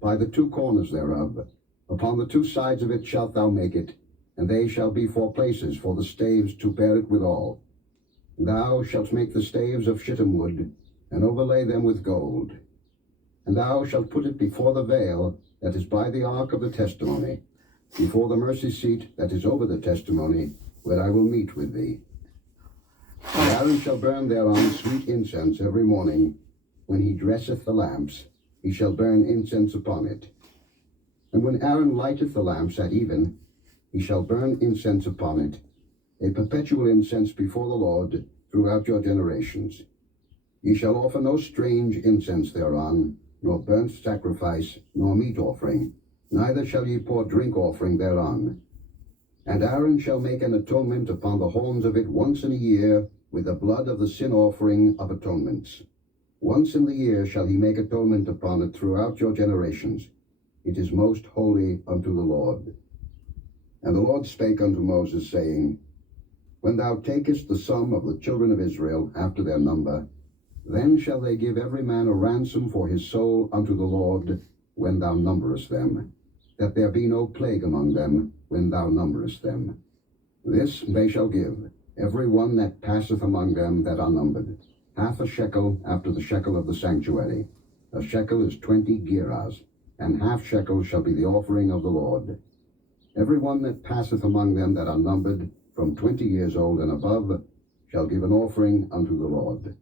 by the 2 corners thereof. Upon the 2 sides of it shalt thou make it, and they shall be for places for the staves to bear it withal. Thou shalt make the staves of shittim wood, and overlay them with gold. And thou shalt put it before the veil that is by the ark of the testimony, before the mercy seat that is over the testimony, where I will meet with thee. And Aaron shall burn thereon sweet incense every morning. When he dresseth the lamps, he shall burn incense upon it. And when Aaron lighteth the lamps at even, he shall burn incense upon it, a perpetual incense before the Lord throughout your generations. Ye shall offer no strange incense thereon, nor burnt sacrifice, nor meat offering, neither shall ye pour drink offering thereon. And Aaron shall make an atonement upon the horns of it once in a year, with the blood of the sin offering of atonements. Once in the year shall he make atonement upon it throughout your generations. It is most holy unto the Lord. And the Lord spake unto Moses, saying, When thou takest the sum of the children of Israel after their number, then shall they give every man a ransom for his soul unto the Lord when thou numberest them, that there be no plague among them when thou numberest them. This they shall give, every one that passeth among them that are numbered, half a shekel after the shekel of the sanctuary. A shekel is 20 gerahs, and half shekel shall be the offering of the Lord. Every one that passeth among them that are numbered, from 20 years old and above, shall give an offering unto the Lord.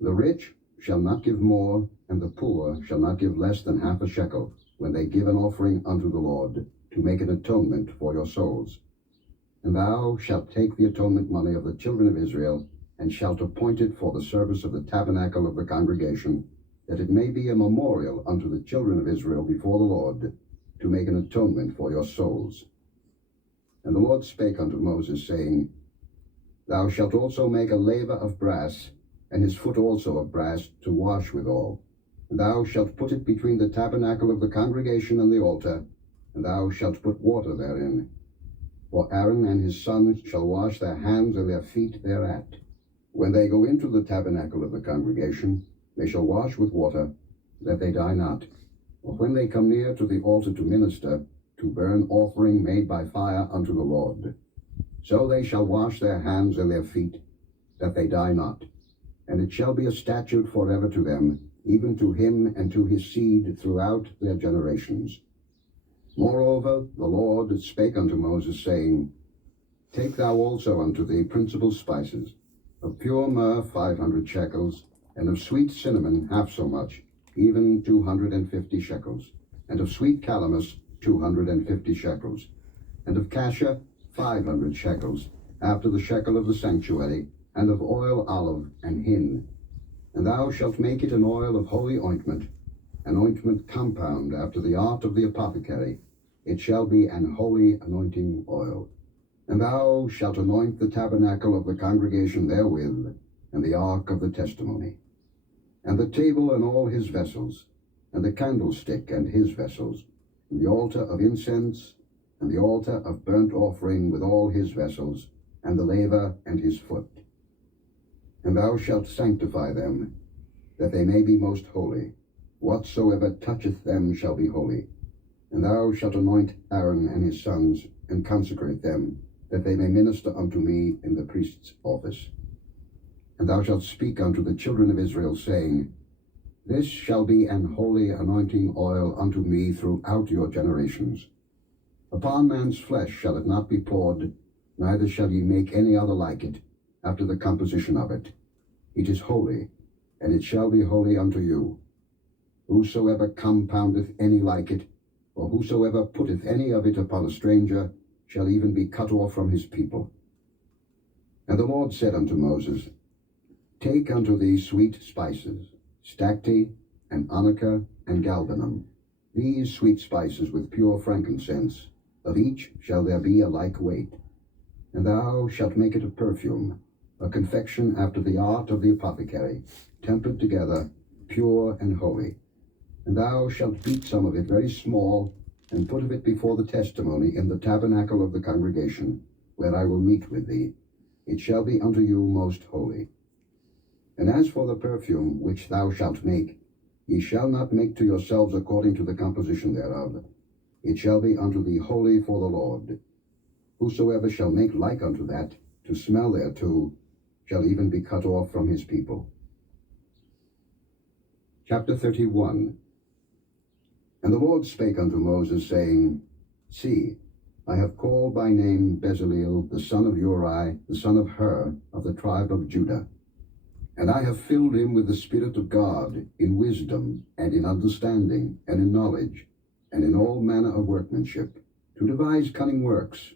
The rich shall not give more, and the poor shall not give less than half a shekel, when they give an offering unto the Lord, to make an atonement for your souls. And thou shalt take the atonement money of the children of Israel, and shalt appoint it for the service of the tabernacle of the congregation, that it may be a memorial unto the children of Israel before the Lord, to make an atonement for your souls. And the Lord spake unto Moses, saying, Thou shalt also make a laver of brass, and his foot also of brass, to wash withal. And thou shalt put it between the tabernacle of the congregation and the altar, and thou shalt put water therein. For Aaron and his sons shall wash their hands and their feet thereat. When they go into the tabernacle of the congregation, they shall wash with water, that they die not. Or when they come near to the altar to minister, to burn offering made by fire unto the Lord. So they shall wash their hands and their feet, that they die not. And it shall be a statute forever to them, even to him and to his seed throughout their generations. Moreover, the Lord spake unto Moses, saying, Take thou also unto thee principal spices, of pure myrrh 500 shekels, and of sweet cinnamon half so much, even 250 shekels, and of sweet calamus 250 shekels, and of cassia 500 shekels, after the shekel of the sanctuary, and of oil olive and hin. And thou shalt make it an oil of holy ointment, an ointment compound after the art of the apothecary. It shall be an holy anointing oil. And thou shalt anoint the tabernacle of the congregation therewith, and the ark of the testimony, and the table and all his vessels, and the candlestick and his vessels, and the altar of incense, and the altar of burnt offering with all his vessels, and the laver and his foot. And thou shalt sanctify them, that they may be most holy. Whatsoever toucheth them shall be holy. And thou shalt anoint Aaron and his sons, and consecrate them, that they may minister unto me in the priest's office. And thou shalt speak unto the children of Israel, saying, This shall be an holy anointing oil unto me throughout your generations. Upon man's flesh shall it not be poured, neither shall ye make any other like it, after the composition of it. It is holy, and it shall be holy unto you. Whosoever compoundeth any like it, or whosoever putteth any of it upon a stranger, shall even be cut off from his people. And the Lord said unto Moses, Take unto thee sweet spices, stacte, and onycha, and galbanum, these sweet spices with pure frankincense, of each shall there be a like weight. And thou shalt make it a perfume, a confection after the art of the apothecary, tempered together, pure and holy. And thou shalt beat some of it very small, and put of it before the testimony in the tabernacle of the congregation, where I will meet with thee. It shall be unto you most holy. And as for the perfume which thou shalt make, ye shall not make to yourselves according to the composition thereof. It shall be unto thee holy for the Lord. Whosoever shall make like unto that, to smell thereto, shall even be cut off from his people. Chapter 31. And the Lord spake unto Moses, saying, See, I have called by name Bezaleel, the son of Uri, the son of Hur, of the tribe of Judah. And I have filled him with the Spirit of God, in wisdom, and in understanding, and in knowledge, and in all manner of workmanship, to devise cunning works,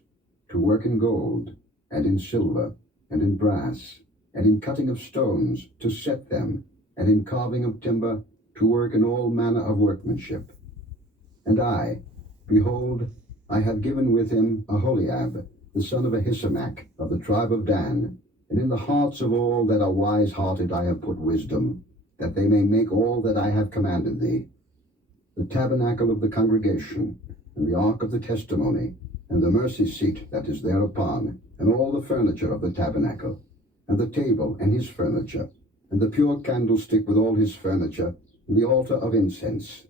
to work in gold, and in silver, and in brass, and in cutting of stones, to set them, and in carving of timber, to work in all manner of workmanship. And I, behold, I have given with him Aholiab, the son of Ahisamach, of the tribe of Dan, and in the hearts of all that are wise-hearted I have put wisdom, that they may make all that I have commanded thee. The tabernacle of the congregation, and the ark of the testimony, and the mercy seat that is thereupon, and all the furniture of the tabernacle, and the table and his furniture, and the pure candlestick with all his furniture, and the altar of incense,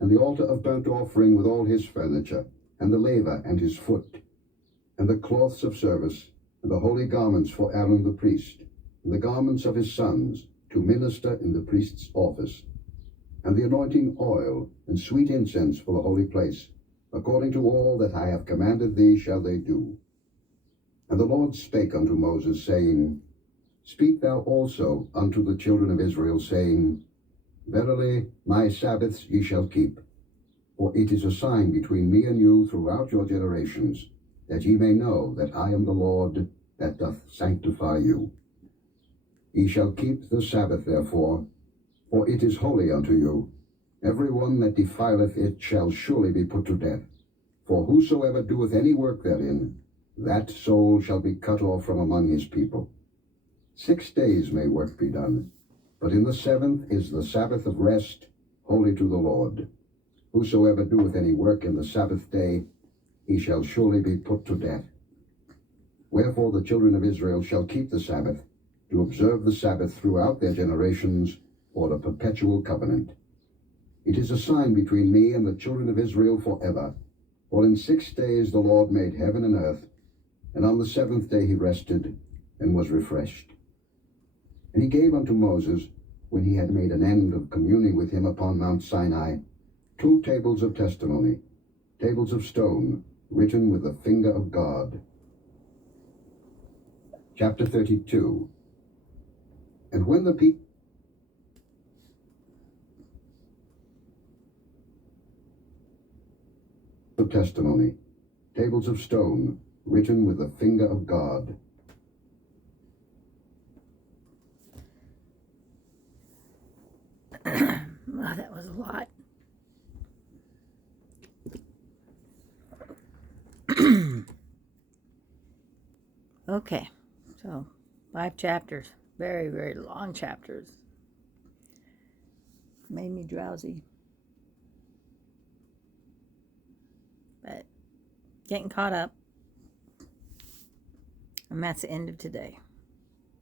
and the altar of burnt offering with all his furniture, and the laver and his foot, and the cloths of service, and the holy garments for Aaron the priest, and the garments of his sons, to minister in the priest's office, and the anointing oil, and sweet incense for the holy place, according to all that I have commanded thee shall they do. And the Lord spake unto Moses, saying, Speak thou also unto the children of Israel, saying, Verily my Sabbaths ye shall keep, for it is a sign between me and you throughout your generations, that ye may know that I am the Lord that doth sanctify you. Ye shall keep the Sabbath therefore, for it is holy unto you. Every one that defileth it shall surely be put to death. For whosoever doeth any work therein, that soul shall be cut off from among his people. 6 days may work be done, but in the 7th is the Sabbath of rest, holy to the Lord. Whosoever doeth any work in the Sabbath day, he shall surely be put to death. Wherefore the children of Israel shall keep the Sabbath, to observe the Sabbath throughout their generations, for a perpetual covenant. It is a sign between me and the children of Israel forever. For in 6 days the Lord made heaven and earth, and on the 7th day he rested, and was refreshed. And he gave unto Moses, when he had made an end of communing with him upon Mount Sinai, 2 tables of testimony, tables of stone, written with the finger of God. Chapter 32. And when the people of testimony, tables of stone, written with the finger of God. Wow, that was a lot. Okay, so 5 chapters. Very, very long chapters. Made me drowsy. But getting caught up. And that's the end of today.